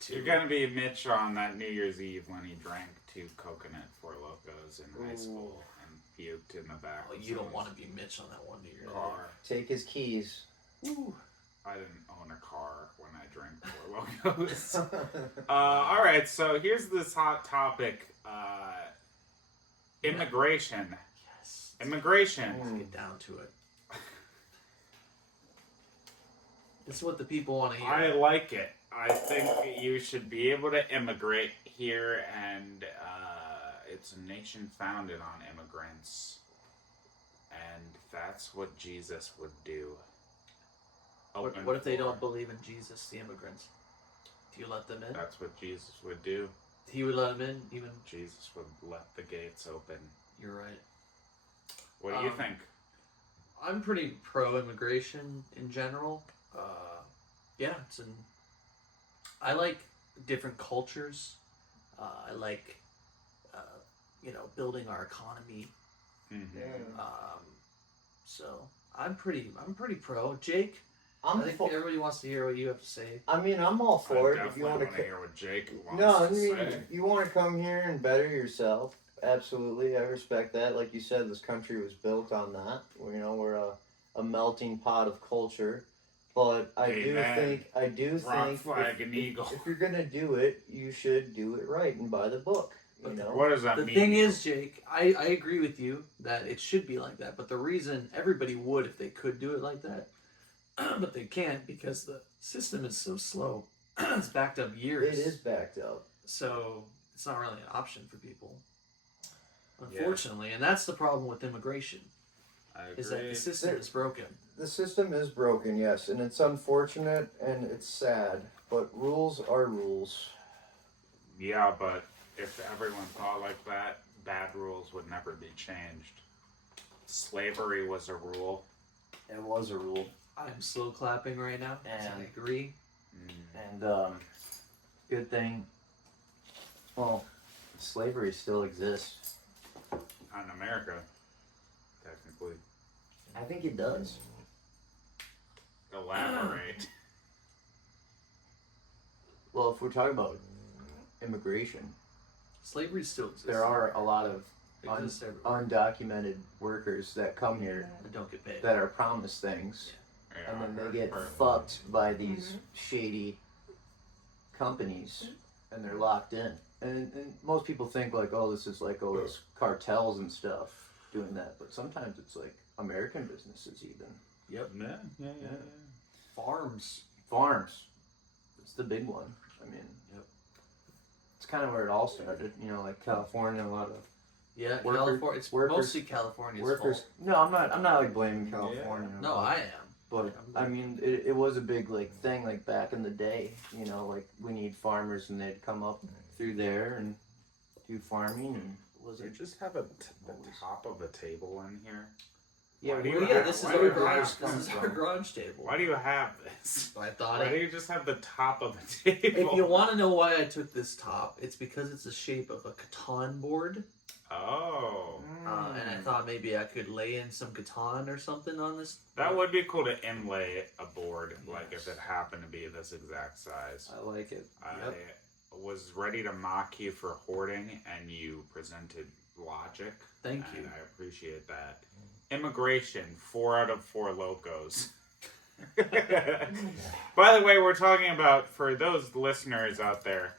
You're gonna be Mitch on that New Year's Eve when he drank 2 coconut Four Locos in high school and puked in the back. Oh, of you don't someone's want to be Mitch on that one New Year's car. Take his keys. Eve. I didn't own a car when I drank Four Locos. All right, so here's this hot topic: immigration. Yes. Immigration. Let's get down to it. This is what the people want to hear. I like it. I think you should be able to immigrate here, and it's a nation founded on immigrants, and that's what Jesus would do. What if they don't believe in Jesus, the immigrants? Do you let them in? That's what Jesus would do. He would let them in, even. Jesus would let the gates open. You're right. What do you think? I'm pretty pro-immigration in general. Yeah, I like different cultures. I like, building our economy. Mm-hmm. So I'm pretty pro. Jake, I think everybody wants to hear what you have to say. I mean, I'm all for I it. If you want definitely want to to hear what Jake wants No, I to mean, say. you want to come here and better yourself. Absolutely, I respect that. Like you said, this country was built on that. We're a melting pot of culture. But I Amen. do Rock, think flag, and eagle. if you're gonna do it, you should do it right and by the book. You know. What does that The mean? thing is, Jake, I agree with you that it should be like that. But the reason everybody would if they could do it like that, but they can't because the system is so slow. It's backed up years. It is backed up. So it's not really an option for people, unfortunately. And that's the problem with immigration, I agree. is that the system is broken. The system is broken, yes, and it's unfortunate and it's sad. But rules are rules. Yeah, but if everyone thought like that, bad rules would never be changed. Slavery was a rule. It was a rule. I'm slow clapping right now, and I And- agree. And good thing. Well, slavery still exists. Not in America, technically. I think it does. Elaborate. Well, if we're talking about immigration, Slavery still exists. there are a lot of Exists everywhere. undocumented workers that come here That don't get paid. that are promised things, Yeah, and then I've they get heard. fucked by these shady companies, and they're locked in. And most people think like, oh, this is like, oh, it's cartels and stuff doing that, but sometimes it's like American businesses even. Yep. Yeah. Farms. Farms. It's the big one. I mean, Yep. it's kind of where it all started. Like California, a lot of Yeah, Worker- California. It's workers- mostly California's workers. fault. No, I'm not like blaming California. No, I am. But I mean, it was a big like thing like back in the day. Like we need farmers, and they'd come up through there and do farming. And Does it just have the top of a table in here? yeah, Why do Well, you yeah, have- this is why our do you garage. have- This is our garage table. Why do you have this? I thought Why do it. you just have the top of the table? If you want to know why I took this top, it's because it's the shape of a Catan board. Oh. And I thought maybe I could lay in some Catan or something on this. That would be cool to inlay a board, like if it happened to be this exact size. I like it. I was ready to mock you for hoarding, and you presented logic. Thank and you. I appreciate that. Immigration, 4 out of 4 locos. By the way, we're talking about, for those listeners out there,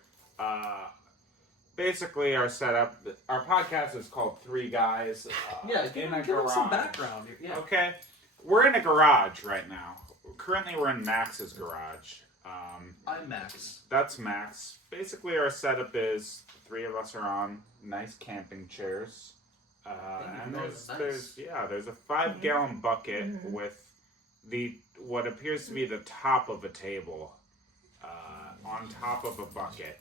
basically our setup, our podcast is called Three Guys Yeah, in give a them garage. some background here. Yeah. Okay, we're in a garage right now. Currently, we're in Max's garage. I'm Max. That's Max. Basically, our setup is 3 of us are on nice camping chairs. And there's a 5-gallon bucket with what appears to be the top of a table on top of a bucket.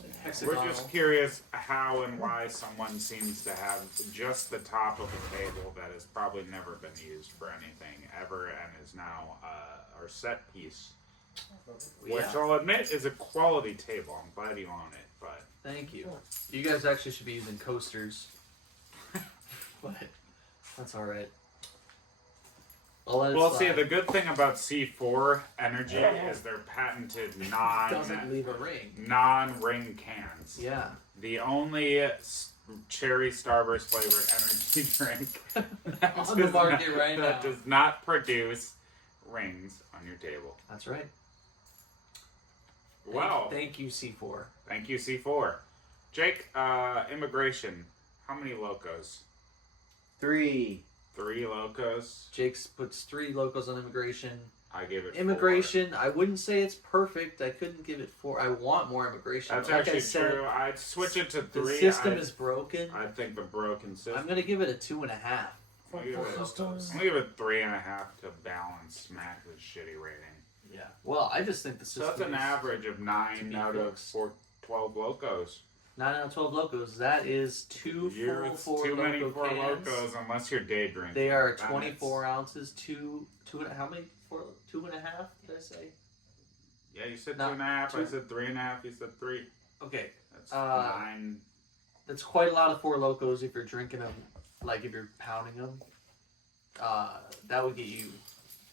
We're hexagonal. just curious how and why someone seems to have just the top of a table that has probably never been used for anything ever and is now our set piece. Which Yeah. I'll admit is a quality table. I'm glad you own it, but Thank you. You guys actually should be using coasters. But that's alright. well, see, the good thing about C4 Energy is they're patented doesn't leave a ring. non-ring cans. Yeah. The only cherry Starburst flavored energy drink On the market right that now. does not produce rings on your table. That's right. Wow. Thank you, C4. Thank you, C4. Jake, immigration. How many locos? 3. 3 locos. Jake's puts 3 locals on immigration. I give it 4. Immigration, I wouldn't say it's perfect. I couldn't give it 4. I want more immigration. That's Like actually I said, true. I'd switch it to 3. the system is broken. I think the broken system. I'm gonna give it a 2.5. I'm gonna give it, locos. I'm gonna give it 3.5 to balance Max's shitty rating. Yeah. Well, I just think the So system. that's an is average of 9 be out of fixed. 12 locos. 9 out of 12 locos. That is 2 You're full 4 too many loco 4 cans. locos unless you're day drinking. They are Then 24 ounces. Two. How many? 2.5? Did I say? Yeah, you said No, 2.5. I 2. said 3.5. You said 3. Okay. That's 9. 9. That's quite a lot of 4 locos if you're drinking them. Like if you're pounding them. That would get you.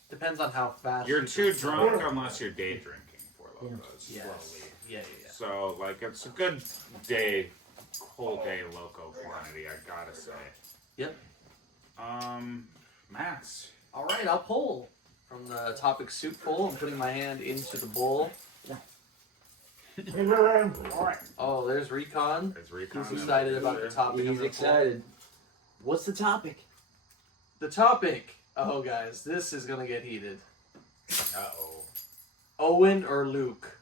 Depends on how fast. You're you too can- drunk unless you're day drinking 4 locos Yes. slowly. Yeah. So, like, it's a good day, whole day loco quantity, I gotta say. Yep. Max. All right, I'll pull from the topic soup bowl. I'm putting my hand into the bowl. Alright. Oh, there's Recon. Is Recon He's excited in about the there? topic. I'm He's gonna excited. What's the topic? pull. The topic. Oh, guys, this is gonna get heated. Uh-oh. Owen or Luke?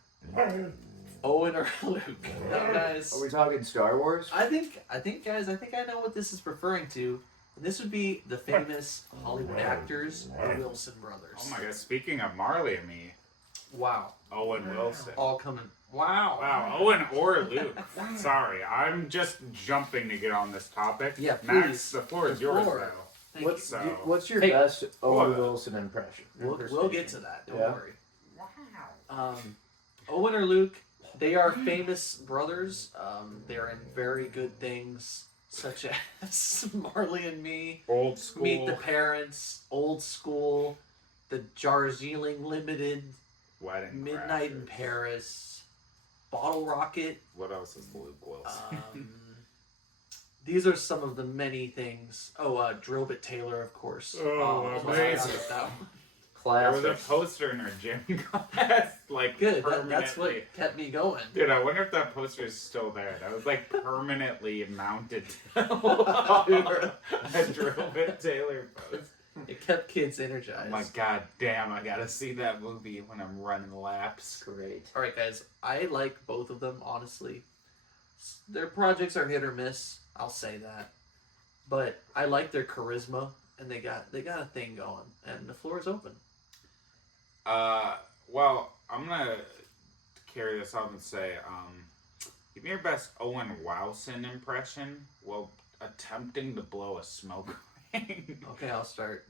Owen or Luke? Now, guys. Are we talking Star Wars? I think, guys, I think I know what this is referring to. And this would be the famous Hollywood actors, the Wilson brothers. Oh my god, speaking of Marley and me, Wow. Owen Wilson. All coming. Wow. Wow, Owen or Luke. Sorry, I'm just jumping to get on this topic. Yeah, Max, please. the floor is The yours floor. now. Thank What's, you. So- what's your Hey. best Owen What? Wilson impression? We'll get to that. Don't Yeah. worry. Owen or Luke, they are famous brothers. They're in very good things, such as Marley and Me, Old school. Meet the Parents, Old School, The Darjeeling Limited, Wedding Midnight in Crashers. Paris, Bottle Rocket. What else is Luke Wilson? These are some of the many things. Oh, Drill Bit Taylor, of course. Oh, almost amazing. forgot that one. There was a Classic. poster in our gym class, like Good. permanently. That's what kept me going. Dude, I wonder if that poster is still there. That was like permanently mounted to a Drill Bit Taylor post. It kept kids energized. I'm like, god damn, I gotta see that movie when I'm running laps. Great. All right, guys. I like both of them, honestly. Their projects are hit or miss. I'll say that, but I like their charisma, and they got a thing going. And the floor is open. Well, I'm gonna carry this up and say, give me your best Owen Wilson impression while attempting to blow a smoke ring. Okay, I'll start.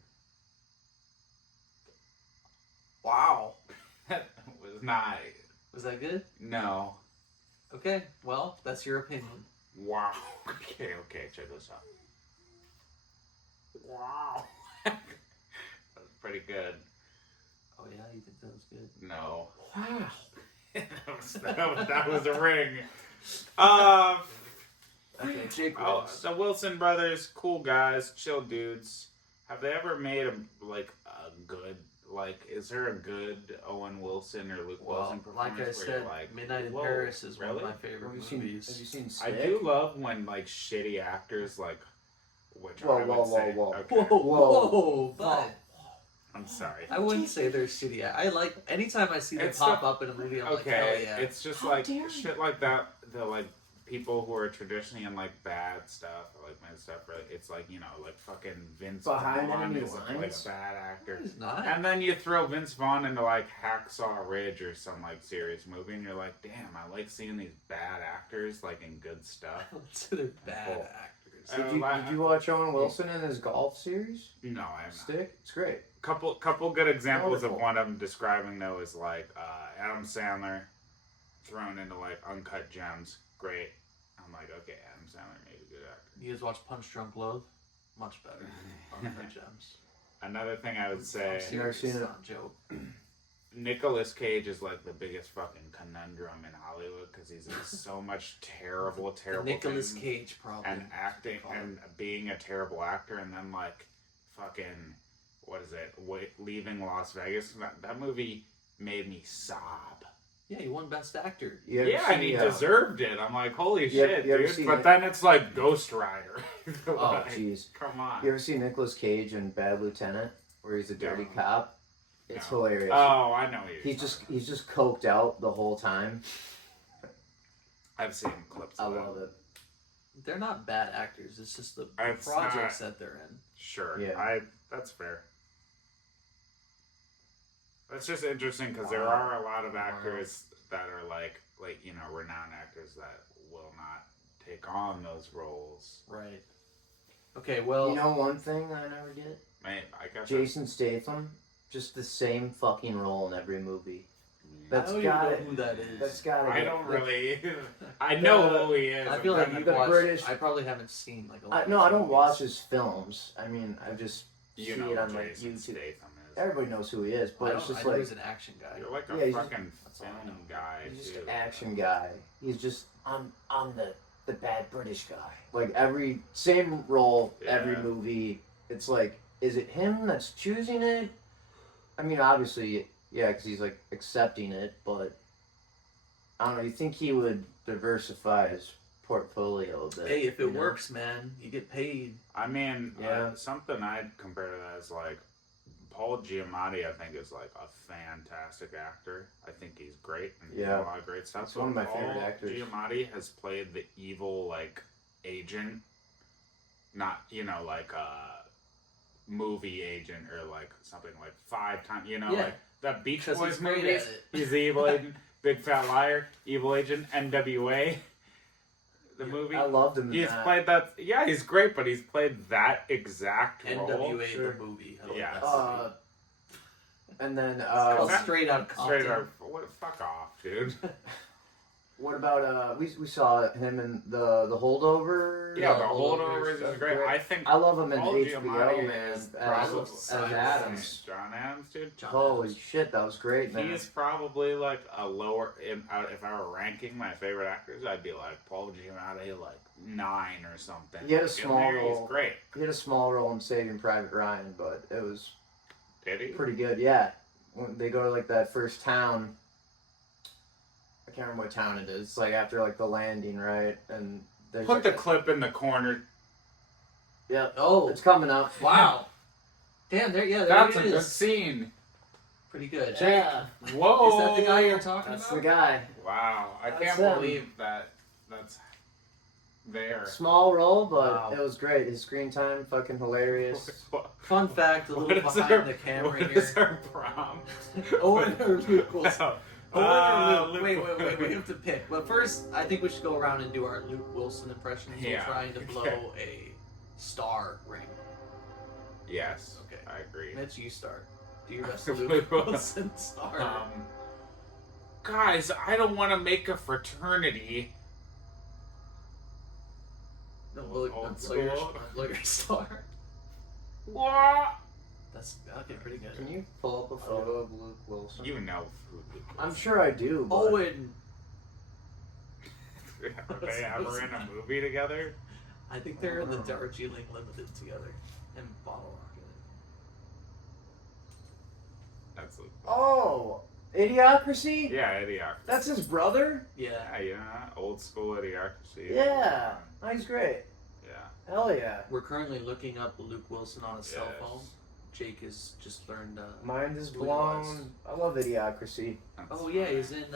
Wow, That was not. was that good? No. Okay, well, that's your opinion. Wow. Okay, check this out. Wow. That was pretty good. Oh yeah, you think that was good? No. Wow. that was a ring. Okay, Jake Oh, wins. the Wilson brothers, cool guys, chill dudes. Have they ever made a good, is there a good Owen Wilson or Luke Well, Wilson like performance I where you're said, like, Midnight in whoa, Paris is one really? of my favorite Have you movies. seen I Stick? do love when shitty actors which Whoa, I would whoa, say. whoa, whoa. Okay. Whoa, Whoa. whoa, but I'm sorry. I wouldn't say they're shitty. I like anytime I see them It's pop the- up in a movie. I'm like, hell Okay, yeah. it's just How like dare you. shit like that. people who are traditionally in like bad stuff or like mad stuff, right? It's like, you know, like fucking Vince Behind Vaughn enemy is like lines? a bad actor. He's not. And then you throw Vince Vaughn into like Hacksaw Ridge or some like serious movie, and you're like, damn, I like seeing these bad actors like in good stuff. So they're bad Cool. actors. Did you watch Owen Wilson in his golf series? No, I have not. Stick? It's great. Couple good examples Wonderful. of one of them describing though is like Adam Sandler thrown into like Uncut Gems. Great. I'm like, okay, Adam Sandler made a good actor. You guys watch Punch Drunk Love? Much better. Uncut Gems. Another thing I would say, You never seen It's it? not a joke. Nicolas Cage is like the biggest fucking conundrum in Hollywood because he's in so much terrible Nicolas things Cage probably. and acting and being a terrible actor, and then like fucking what is it? Leaving Las Vegas. That movie made me sob. Yeah, he won Best Actor. You ever Yeah, and he see, deserved it. I'm like, holy You ever- shit, you ever dude. seen But it? then it's like Ghost Rider. Oh, Like, jeez. come on. You ever see Nicolas Cage in Bad Lieutenant, where he's a dirty No. cop? It's No. hilarious. Oh, I know what you're He's talking just coked out the whole time. about. I've seen clips I of love that. it. They're not bad actors. It's just the It's projects that they're in. Sure. Yeah. That's fair. That's just interesting because there are a lot of actors that are like you know, renowned actors that will not take on those roles. Right. Okay, well, You know one thing I never get? Man, I guess Jason Statham, just the same fucking role in every movie. I That's don't even know gotta. who that is. That's gotta. I get- don't like, really. I know who he is. I feel like You I've got watched, British- I probably haven't seen like a lot. No, of I don't movies. watch his films. I mean, I just you see know it on who like Jason YouTube. Statham is. Everybody knows who he is, I, but it's don't, just I know like he's an action guy. You're like a Yeah, he's just- fucking That's all I film know. guy he's just too. an action guy. He's just I'm the bad British guy. Like every same role, every Yeah. movie. It's like, is it him that's choosing it? I mean, obviously, yeah, because he's like accepting it, but I don't know. You think he would diversify his portfolio a bit? Hey, if it you know? works, man, you get paid. I mean, Yeah. something I'd compare to that is like Paul Giamatti. I think is like a fantastic actor. I think he's great and he's Yeah. a lot of great stuff. He's one of my Paul favorite actors. Giamatti has played the evil like agent, not like a movie agent or like something like 5 times. You know, Yeah. like that Beach 'Cause Boys he's great movies. at it. He's the evil agent, Big Fat Liar, evil agent, NWA. The movie. I loved him. in He's that. played that. Yeah, he's great, but he's played that exact role. NWA sure. the movie. I love Yeah. that movie. And then It's called that- Straight Out of Compton. Straight up. What? Fuck off, dude. what about we saw him in the holdover? Yeah, the Holdovers, holdovers that's is great. great. I think I love him in Paul HBO, Giamatti man. is probably As Simon Adams. John Adams, dude. John Holy Adams. shit, that was great, man. He's probably like a lower. If I were ranking my favorite actors, I'd be like Paul Giamatti, like 9 or something. He had a Like, in small there, role. He's great. He had a small role in Saving Private Ryan, but it was Did he? pretty good. Yeah, when they go to like that first town. I can't remember what town it is. It's like after like the landing, right? And there's Put like the clip in the corner. Yep, Oh, it's coming up. wow. Damn, there That's a it good is. scene. Pretty good. Yeah, Whoa. Is that the guy you're talking that's about? the guy. Wow, I That's can't him. believe that. That's there. Small role, but Wow. it was great. His screen time, fucking hilarious. Fun fact, a What little is behind our- the camera what here. is our prom? Owen or Luke Wilson? Owen or Luke? Luke. Wait, we have to pick. But first, I think we should go around and do our Luke Wilson impressions. Yeah, We're trying to blow okay. a star ring. Yes. Okay. I agree. Mitch, you start. Do your best Luke Luke Wilson. Wilson star. Guys, I don't want to make a fraternity. No, well, old blow your, school. blow your star. What? That's okay, pretty good. Can you pull up a photo of Luke Wilson? You know who Luke I'm Wilson sure I do. But Owen, is. Are they ever in a movie together? I think they're in the Darjeeling Limited together and Bottle Rocket. That's Luke. Oh, Idiocracy. Yeah, Idiocracy. That's his brother. Yeah. Yeah, you know, old school Idiocracy. Yeah, oh, he's great. Yeah. Hell yeah. We're currently looking up Luke Wilson on his cell Yes. phone. Jake has just learned. Mind is Who he was. blown. I love Idiocracy. That's Oh yeah, fine. he's in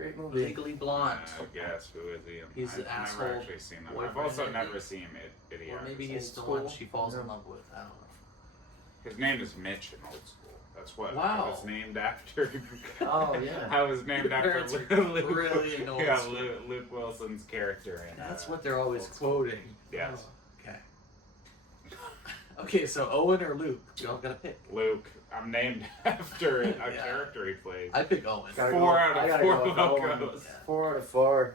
Great movie. Legally Blonde. Guess who is he? He's the I've asshole never actually seen him. I've boyfriend, also maybe? never seen Idiocracy. Or maybe he's the Old one School? she falls Yeah. in love with. I don't know. His name is Mitch in Old School. That's what Wow. I was named after. Oh, yeah. I was named Your after parents Luke, are really in Old yeah, School. Luke Wilson's character. In, That's what they're always Old School. quoting. Yes. Oh, okay. Okay, so Owen or Luke? Y'all gotta pick. Luke. I'm named after a Yeah. character he plays. I pick Owen. Gotta 4 go- out I of gotta 4 go with Owen. locos. 4 out of 4.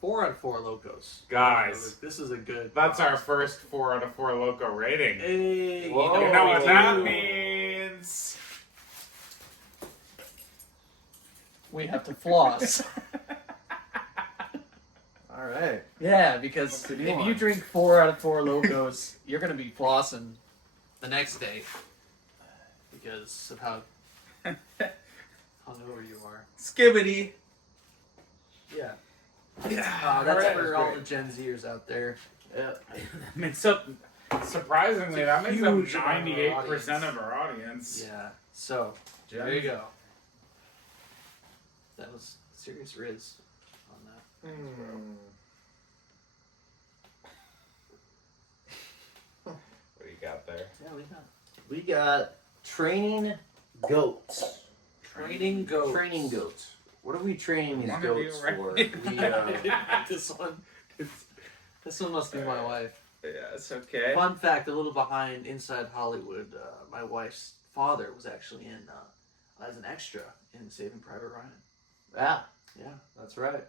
4 out of 4 locos. Guys. This is a good. That's our first 4 out of 4 loco rating. Hey, Whoa. You know what we that do? means? We have to floss. All right. Yeah, because the if new you one? drink 4 out of 4 locos, you're gonna be flossing the next day because of how hungover you are. Skibbity. Yeah. Yeah. That's Alright, for that's all great. the Gen Zers out there. Yeah. I mean, surprisingly, that makes up huge amount of our 98% of our audience. Yeah. So Gen there you Z. go. That was serious Riz on that. What do you got there? Yeah, we got We got training goats. training goats. Training goats. What are we training these One of you, goats right? for? We, this one. This one must be my wife. Yeah, it's okay. Fun fact, a little behind Inside Hollywood, my wife's father was actually in as an extra in Saving Private Ryan. yeah, Yeah. that's right.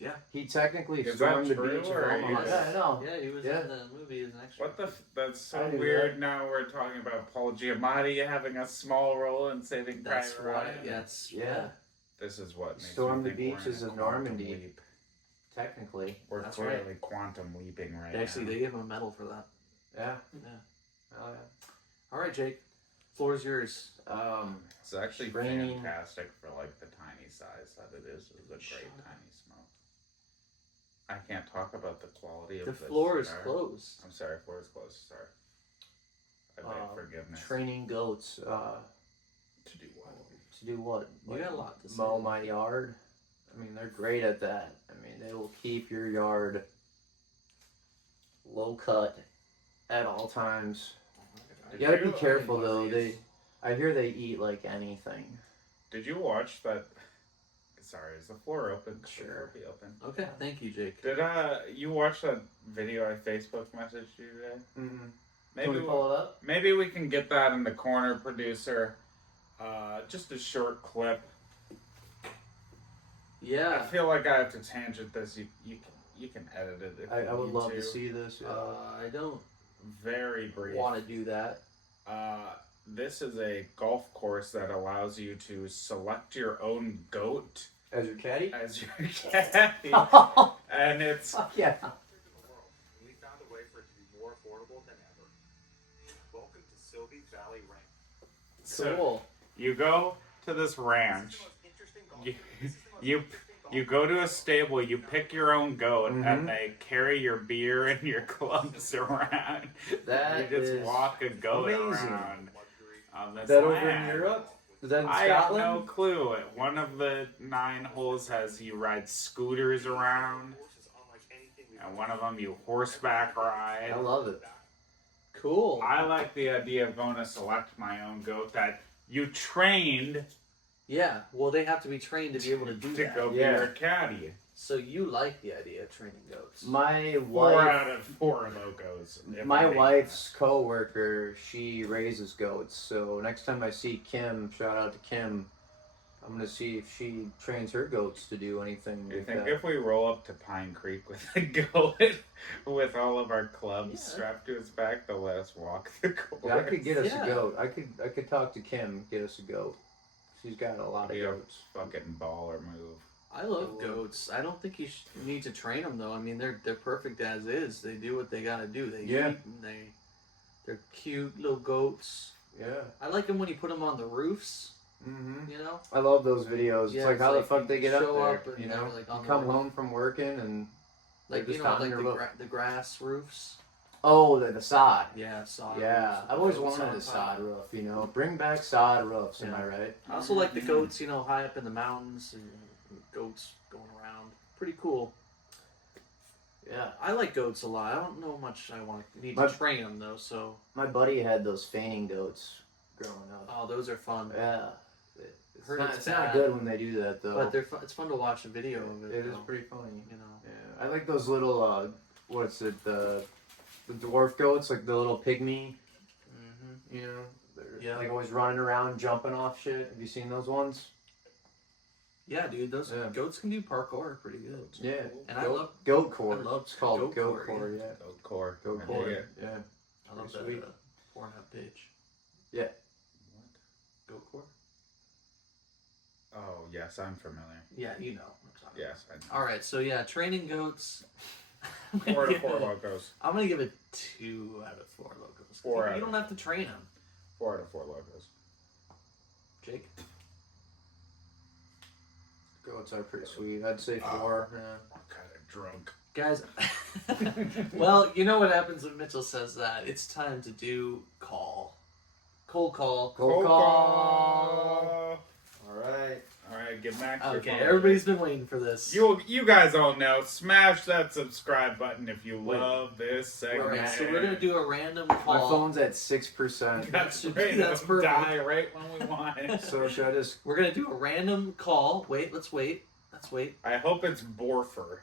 Yeah. He technically Is stormed that the true, beach or of you Omaha. just- Yeah, I know. Yeah, he was Yeah. in the movie as an extra. What the? That's I so knew weird. that. Now we're talking about Paul Giamatti having a small role in Saving That's Private why. Ryan. Yes. Yeah. This is what makes Storm me the think we're in beaches a of quantum Normandy. leap. Technically. We're That's clearly right. quantum leaping right Actually, now. they gave him a medal for that. Yeah. Yeah. Oh, yeah. All right, Jake. Floor is yours. It's actually Training. fantastic for like the tiny size that it is. It's a great Shut up. tiny smoke. I can't talk about the quality of The this floor is cigar. closed. I'm sorry, floor is closed. Sorry. I beg forgiveness. Training goats. To do what? To do what? You got a lot to say. Mow my yard. I mean, they're great at that. I mean, they will keep your yard low cut at all times. You gotta be careful though. I hear they eat like anything. Did you watch that? Sorry, is the floor open? Sure. The floor be open. Okay, thank you, Jake. Did you watch that video I Facebook messaged you today? Mm-hmm. Maybe Can we pull it up? maybe we can get that in the corner, producer. Just a short clip. I Yeah. feel like I have to tangent this. You can edit it. If I you would need love to see this. I don't Very brief. want to do that. This is a golf course that allows you to select your own goat As your caddy? as your caddy, and it's Fuck yeah. We found a way for it to be more affordable than ever. Welcome to Sylvie Valley Ranch. so Cool. you go to this ranch. You go to a stable, you pick your own goat, Mhm. and they carry your beer and your clubs around. That you just is walk a goat amazing. around on this Is that over in land. Europe? Is that in I have Scotland? no clue. One of the 9 holes has you ride scooters around, and one of them you horseback ride. I love it. Cool. I like the idea of going to select my own goat that you trained Yeah. Well, they have to be trained to be able to do to that. go be Yeah. your caddy. So you like the idea of training goats? My 4 wife, out of 4 locos. if my I'm being wife's co-worker, she raises goats. So next time I see Kim, shout out to Kim, I'm gonna see if she trains her goats to do anything. honest. You like think that. if we roll up to Pine Creek with a goat with all of our clubs Yeah. strapped to its back, they'll let us walk the course? Yeah, I could get us Yeah. a goat. I could talk to Kim, get us a goat. She's got a lot of Be a goats. fucking baller move. I love goats. I don't think you need to train them though. I mean, they're perfect as is. They do what they gotta do. They Yeah. eat and they're cute little goats. Yeah. I like them when you put them on the roofs. Mm-hmm. You know. I love those videos. Yeah, it's like it's how like the fuck you they get up show there. up and You know, they're, like, on you the come roof. home from working and Like they're you just know, on like their the, roof. the grass roofs. Oh, the sod. Yeah, sod. Yeah, roofs. I've always Goats wanted on a top. sod roof. You know, bring back sod roofs. Am Yeah. I right? I also like the goats. You know, high up in the mountains. And goats going around. Pretty cool. Yeah. I like goats a lot. I don't know much I need to train them though. So my buddy had those feigning goats growing up. oh, those are fun. Yeah. Heard It's not good when they do that though. But it's fun to watch a video of it. It is though. pretty funny. You know. Yeah. I like those little what's it the dwarf goats, like the little pygmy. Mm-hmm. You know, they're like always running around, jumping off shit. Have you seen those ones? Yeah, dude, those goats can do parkour pretty good. Yeah, and I love goat core. I love it's called goat core. Yeah, Goat core. Goat core. Yeah, I love that Pornhub page. Yeah. What? Goat core. Oh yes, I'm familiar. Yeah, you know. Yes, I know. All right, so yeah, training goats. 4 out of 4 logos. I'm gonna give it 2 out of 4 logos. 4 You don't have to train them. 4 out of 4 logos. Jake. Goats are pretty sweet. I'd say 4. Yeah. I'm kind of drunk. Guys, well, you know what happens when Mitchell says that? It's time to do call. Cold call. Cold call. All right, get back. Okay, everybody's been waiting for this. You guys all know. Smash that subscribe button if you love this segment. All right, so we're gonna do a random call. My phone's at 6%. That's perfect. Die right when we want it. So should I just? We're gonna do a random call. Let's wait. I hope it's Borfer.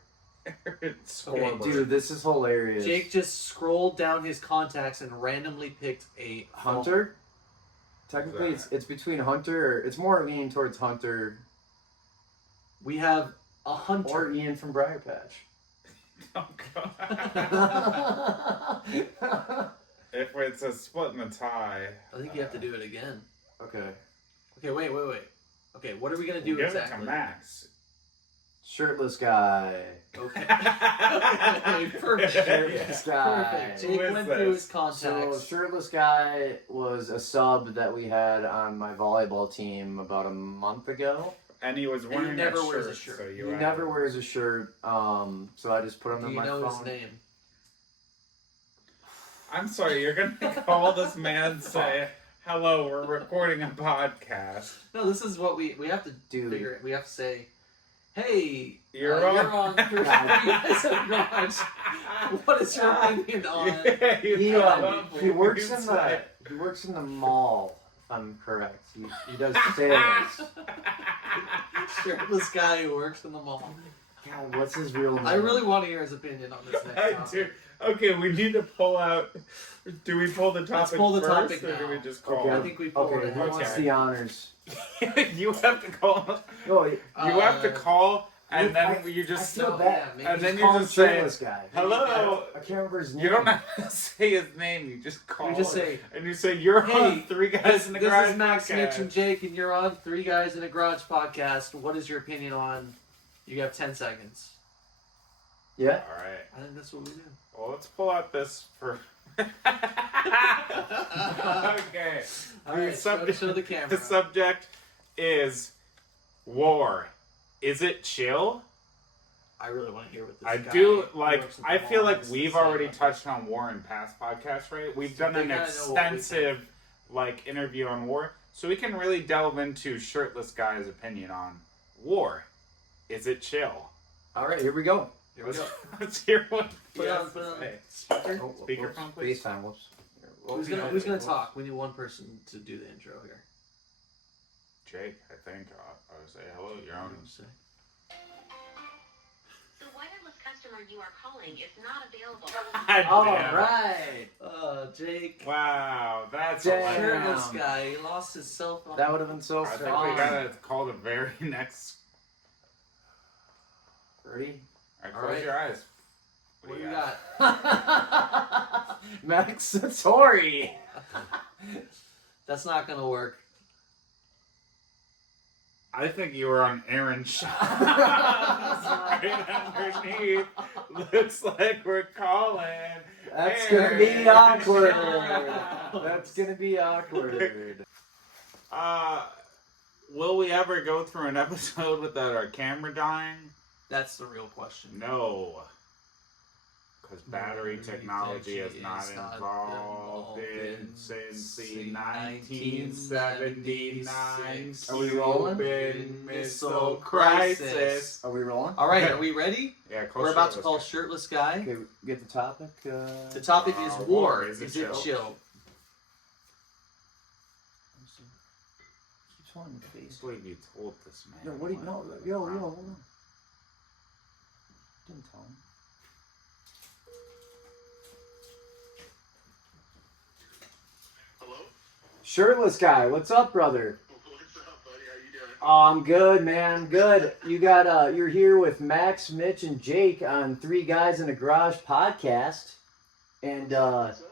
Okay, dude, this is hilarious. Jake just scrolled down his contacts and randomly picked a Hunter. Technically, it's between Hunter. It's more leaning towards Hunter. We have a Hunter. Or Ian from Briar Patch. Oh, God. If it's a split and a tie. I think you have to do it again. Okay. Okay, wait. Okay, what are we going to do Give exactly? it to Max. Shirtless guy. Okay. Okay, perfect. Shirtless guy. Perfect. Jake went through his contacts. So, Shirtless guy was a sub that we had on my volleyball team about a month ago. And he was wearing never that wears a shirt. shirt. So He never wears a shirt. So I just put him Do in you my know phone. his name? I'm sorry, you're going to call this man say, hello, we're recording a podcast. No, this is what we have to Dude. figure it. We have to say, hey, You're on. Three Guys in a Garage. What is your opinion on? Yeah, He works in the mall, if I'm correct. He does sales. Shirtless guy who works in the mall. God, what's his real name? I really want to hear his opinion on this next I topic. do. Okay, we need to pull out. Do we pull the topic Let's pull the first, topic or do now. we just call Okay, I it? think we pulled Okay, it. who wants Okay. the honors? You have to call. No, You have to call, and then you I just. feel No, bad. yeah, maybe And then Just you call him just say, Shirtless guy. hello. I can't remember his name. You don't have to say his name. You just call. You just say, and you say you're hey, on Three Guys in the this Garage is Max, podcast. Mitch, and Jake, and you're on Three Guys in a Garage podcast. What is your opinion on? You have 10 seconds. Yeah. All right. I think that's what we do. Well, let's pull out this for. Okay. All right, show the camera. The subject is war. Is it chill? I really want to hear what this I guy do who like. works at the I feel mall like has to we've say already about it. touched on war in past podcasts, right? We've So done they an gotta know what we extensive like interview on war, so we can really delve into Shirtless Guy's opinion on war. Is it chill? All right, here we go. Here we go. Let's hear what he Put has on, to put on say. speaker. Speakerphone, please. FaceTime, whoops. Who's gonna talk? We need one person to do the intro here. Jake, I think. I would say hello. You're on. The wireless customer you are calling is not available. All Damn. right. Jake. Wow, that's Damn. hilarious. Shirtless guy. He lost his cell phone. That would have been so I think we fun. gotta call the very next. Ready? All right, All close right. your eyes. What do you got? Max Satori. That's not gonna work. I think you were on Aaron's shot. Right underneath. Looks like we're calling. That's Aaron. gonna be awkward. That's gonna be awkward. Will we ever go through an episode without our camera dying? That's the real question. No. Because battery technology is not involved since the 1979 Are we rolling? Cuban Missile Crisis. Are we rolling? All right, are we ready? Yeah, We're about to call Shirtless Guy. Okay, get the topic. The topic is war. Is it chill? Keeps falling in the I face. believe you told this man. No, what do you? No, yo, hold on. Didn't tell him. Hello? Shirtless Guy, what's up, brother? What's up, buddy? How you doing? Oh, I'm good, man. I'm good. You got you're here with Max, Mitch, and Jake on Three Guys in a Garage podcast, and What's up?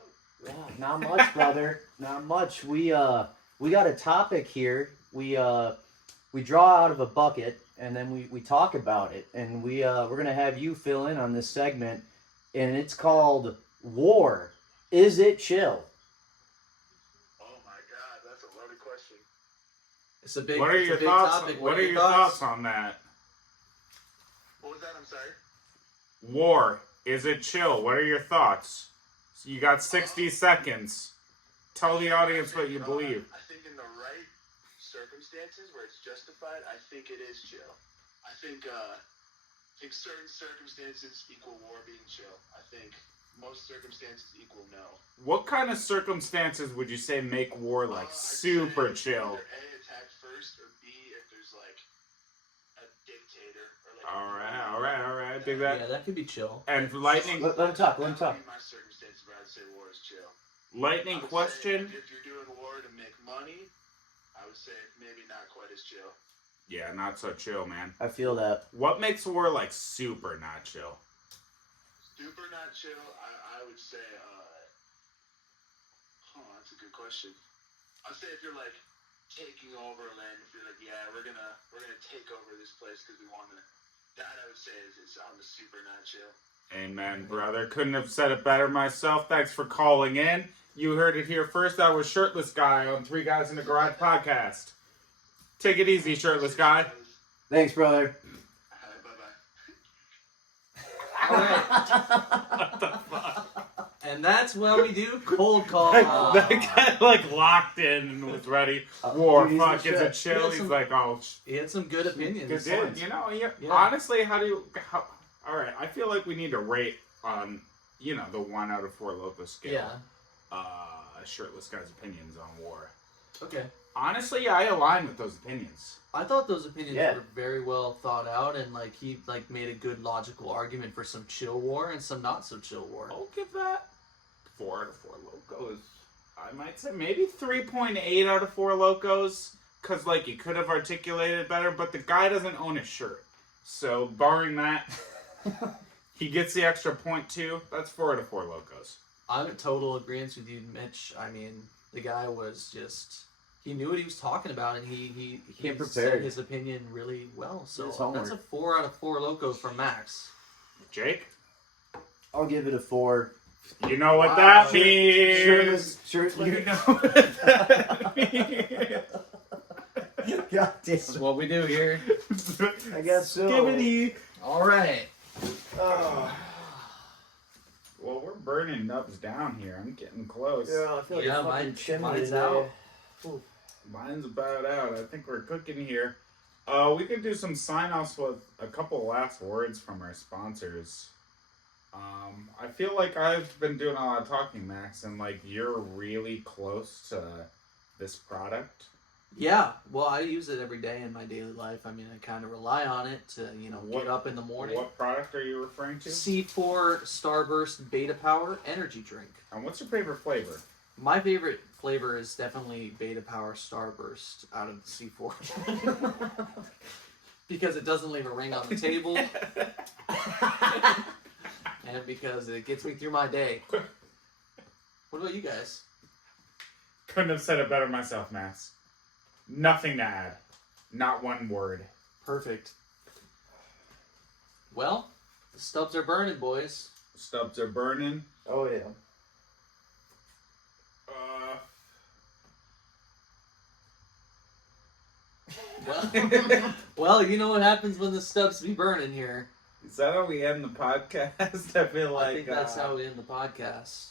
yeah, not much, brother. Not much. We got a topic here. We draw out of a bucket, and then we talk about it, and we're gonna have you fill in on this segment, and it's called War. Is it chill? Oh my god, that's a loaded question. It's a big. What are it's a your big thoughts? topic. What are your thoughts on that? What was that? I'm sorry. War. Is it chill? What are your thoughts? So you got 60 seconds. Tell the audience what you believe. I think in the right circumstances where it's justified, I think it is chill. I think certain circumstances equal war being chill. I think most circumstances equal no. What kind of circumstances would you say make war like I'd super say chill? Either A, attack first, or B, if there's like a dictator or like. All right. Dig that. Yeah, that could be chill. And lightning, Let him talk. Let him That talk. would be my circumstances where I'd say war is chill. lightning I would question. say if you're doing war to make money, I would say maybe not quite as chill. Yeah, not so chill, man. I feel that. What makes war like super not chill? Super not chill, I would say, that's a good question. I'd say if you're like taking over land, if you're like, yeah, we're gonna take over this place because we want to, that I would say is on the super not chill. Amen, brother. Couldn't have said it better myself. Thanks for calling in. You heard it here first. That was Shirtless Guy on Three Guys in a Garage podcast. Take it easy, Shirtless Guy. Thanks, brother. Bye-bye. And that's what we do. Cold call. That guy like locked in and was ready. War, dude, he's fuck, the is it shit. chill? He's like, oh, He had some good opinions. good dude. You know, Yeah. honestly, all right, I feel like we need to rate on, the 1 out of 4 loco scale. Yeah. Shirtless Guy's opinions on war. Okay. Honestly, I align with those opinions. I thought those opinions Yeah. were very well thought out, and like he made a good logical argument for some chill war and some not so chill war. I'll give that 4 out of 4 locos. I might say maybe 3.8 out of 4 locos, because like you could have articulated better, but the guy doesn't own a shirt. So barring that, he gets the extra point too. That's 4 out of 4 locos. I'm in total agreement with you, Mitch. I mean, the guy was he knew what he was talking about, and he Came said prepared. his opinion really well. So His homework. that's a 4 out of 4 locos from Max. Jake, I'll give it a 4. you know what that Shirtless. means. You know what that means. God damn. This is what we do here. I guess so. Skibbity. All right. Well, we're burning nubs down here. I'm getting close. Yeah, I feel like Yeah, a fucking chimney mine's today. out. Mine's about out. I think we're cooking here. We could do some sign-offs with a couple last words from our sponsors. I feel like I've been doing a lot of talking, Max, and like you're really close to this product. Yeah, well, I use it every day in my daily life. I mean, I kind of rely on it to, get up in the morning. What product are you referring to? C4 Starburst Beta Power Energy Drink. And what's your favorite flavor? My favorite flavor is definitely Beta Power Starburst out of the C4. Because it doesn't leave a ring on the table. And because it gets me through my day. What about you guys? Couldn't have said it better myself, Max. Nothing to add. Not one word. Perfect. Well, the stubs are burning, boys. Stubs are burning. Oh, yeah. Well, well, you know what happens when the stubs be burning here. Is that how we end the podcast? I feel like I think that's how we end the podcast.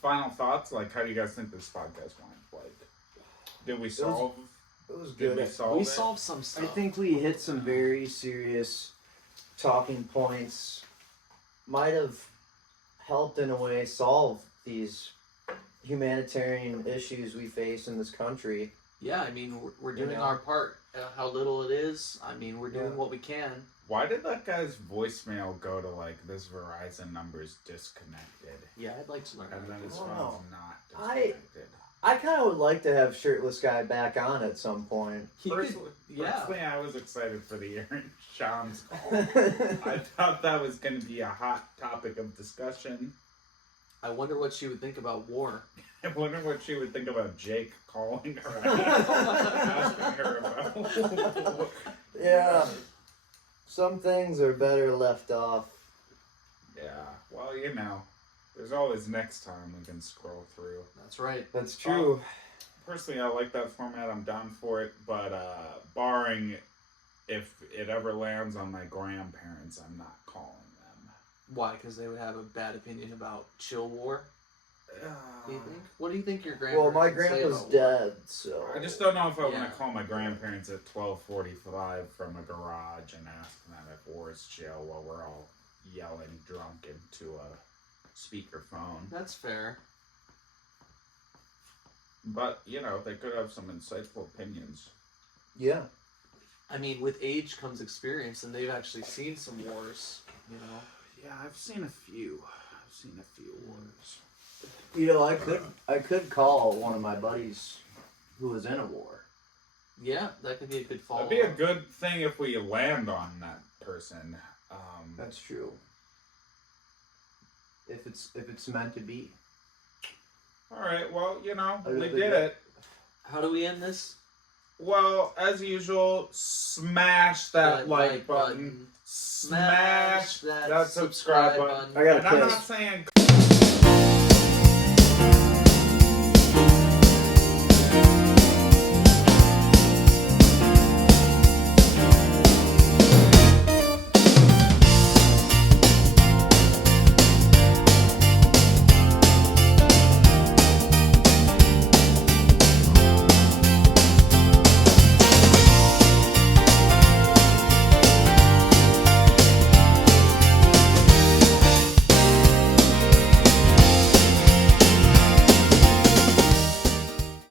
Final thoughts? Like, how do you guys think this podcast went? Like, did we solve? It was Did good. we solve We it? solved some stuff. I think we hit some very serious talking points. Might have helped in a way solve these humanitarian issues we face in this country. Yeah, I mean, we're You doing know? our part. How little it is. I mean, we're doing Yeah. what we can. Why did that guy's voicemail go to like this Verizon number's disconnected? Yeah, I'd like to learn. And then his I don't phone's know. not I- disconnected. I kind of would like to have Shirtless Guy back on at some point. He could- Personally, I was excited for the Aaron Shams call. I thought that was going to be a hot topic of discussion. I wonder what she would think about war. I wonder what she would think about Jake calling her and asking her about. Yeah. Some things are better left off. Yeah, well, you know, there's always next time we can scroll through. That's right. That's true. Personally, I like that format. I'm down for it, but barring if it ever lands on my grandparents, I'm not calling them. Why? Because they would have a bad opinion about chill war. Do you think? What do you think your Well, grandparents my would say grandpa's about war? dead, so. I just don't know if I want Yeah. to call my grandparents at 12:45 from a garage and ask them if war is chill while we're all yelling drunk into a speakerphone. That's fair. But, you know, they could have some insightful opinions. Yeah. I mean, with age comes experience, and they've actually seen some wars. You know. Yeah, I've seen a few. I've seen a few wars. You know, I could call one of my buddies who was in a war. Yeah, that could be a good follow. That'd be a good thing if we land on that person. That's true. If it's meant to be. All right, well, you know, I we really did did. it. How do we end this? Well, as usual, smash that like button. Smash that subscribe button. I got a And I'm piss. not saying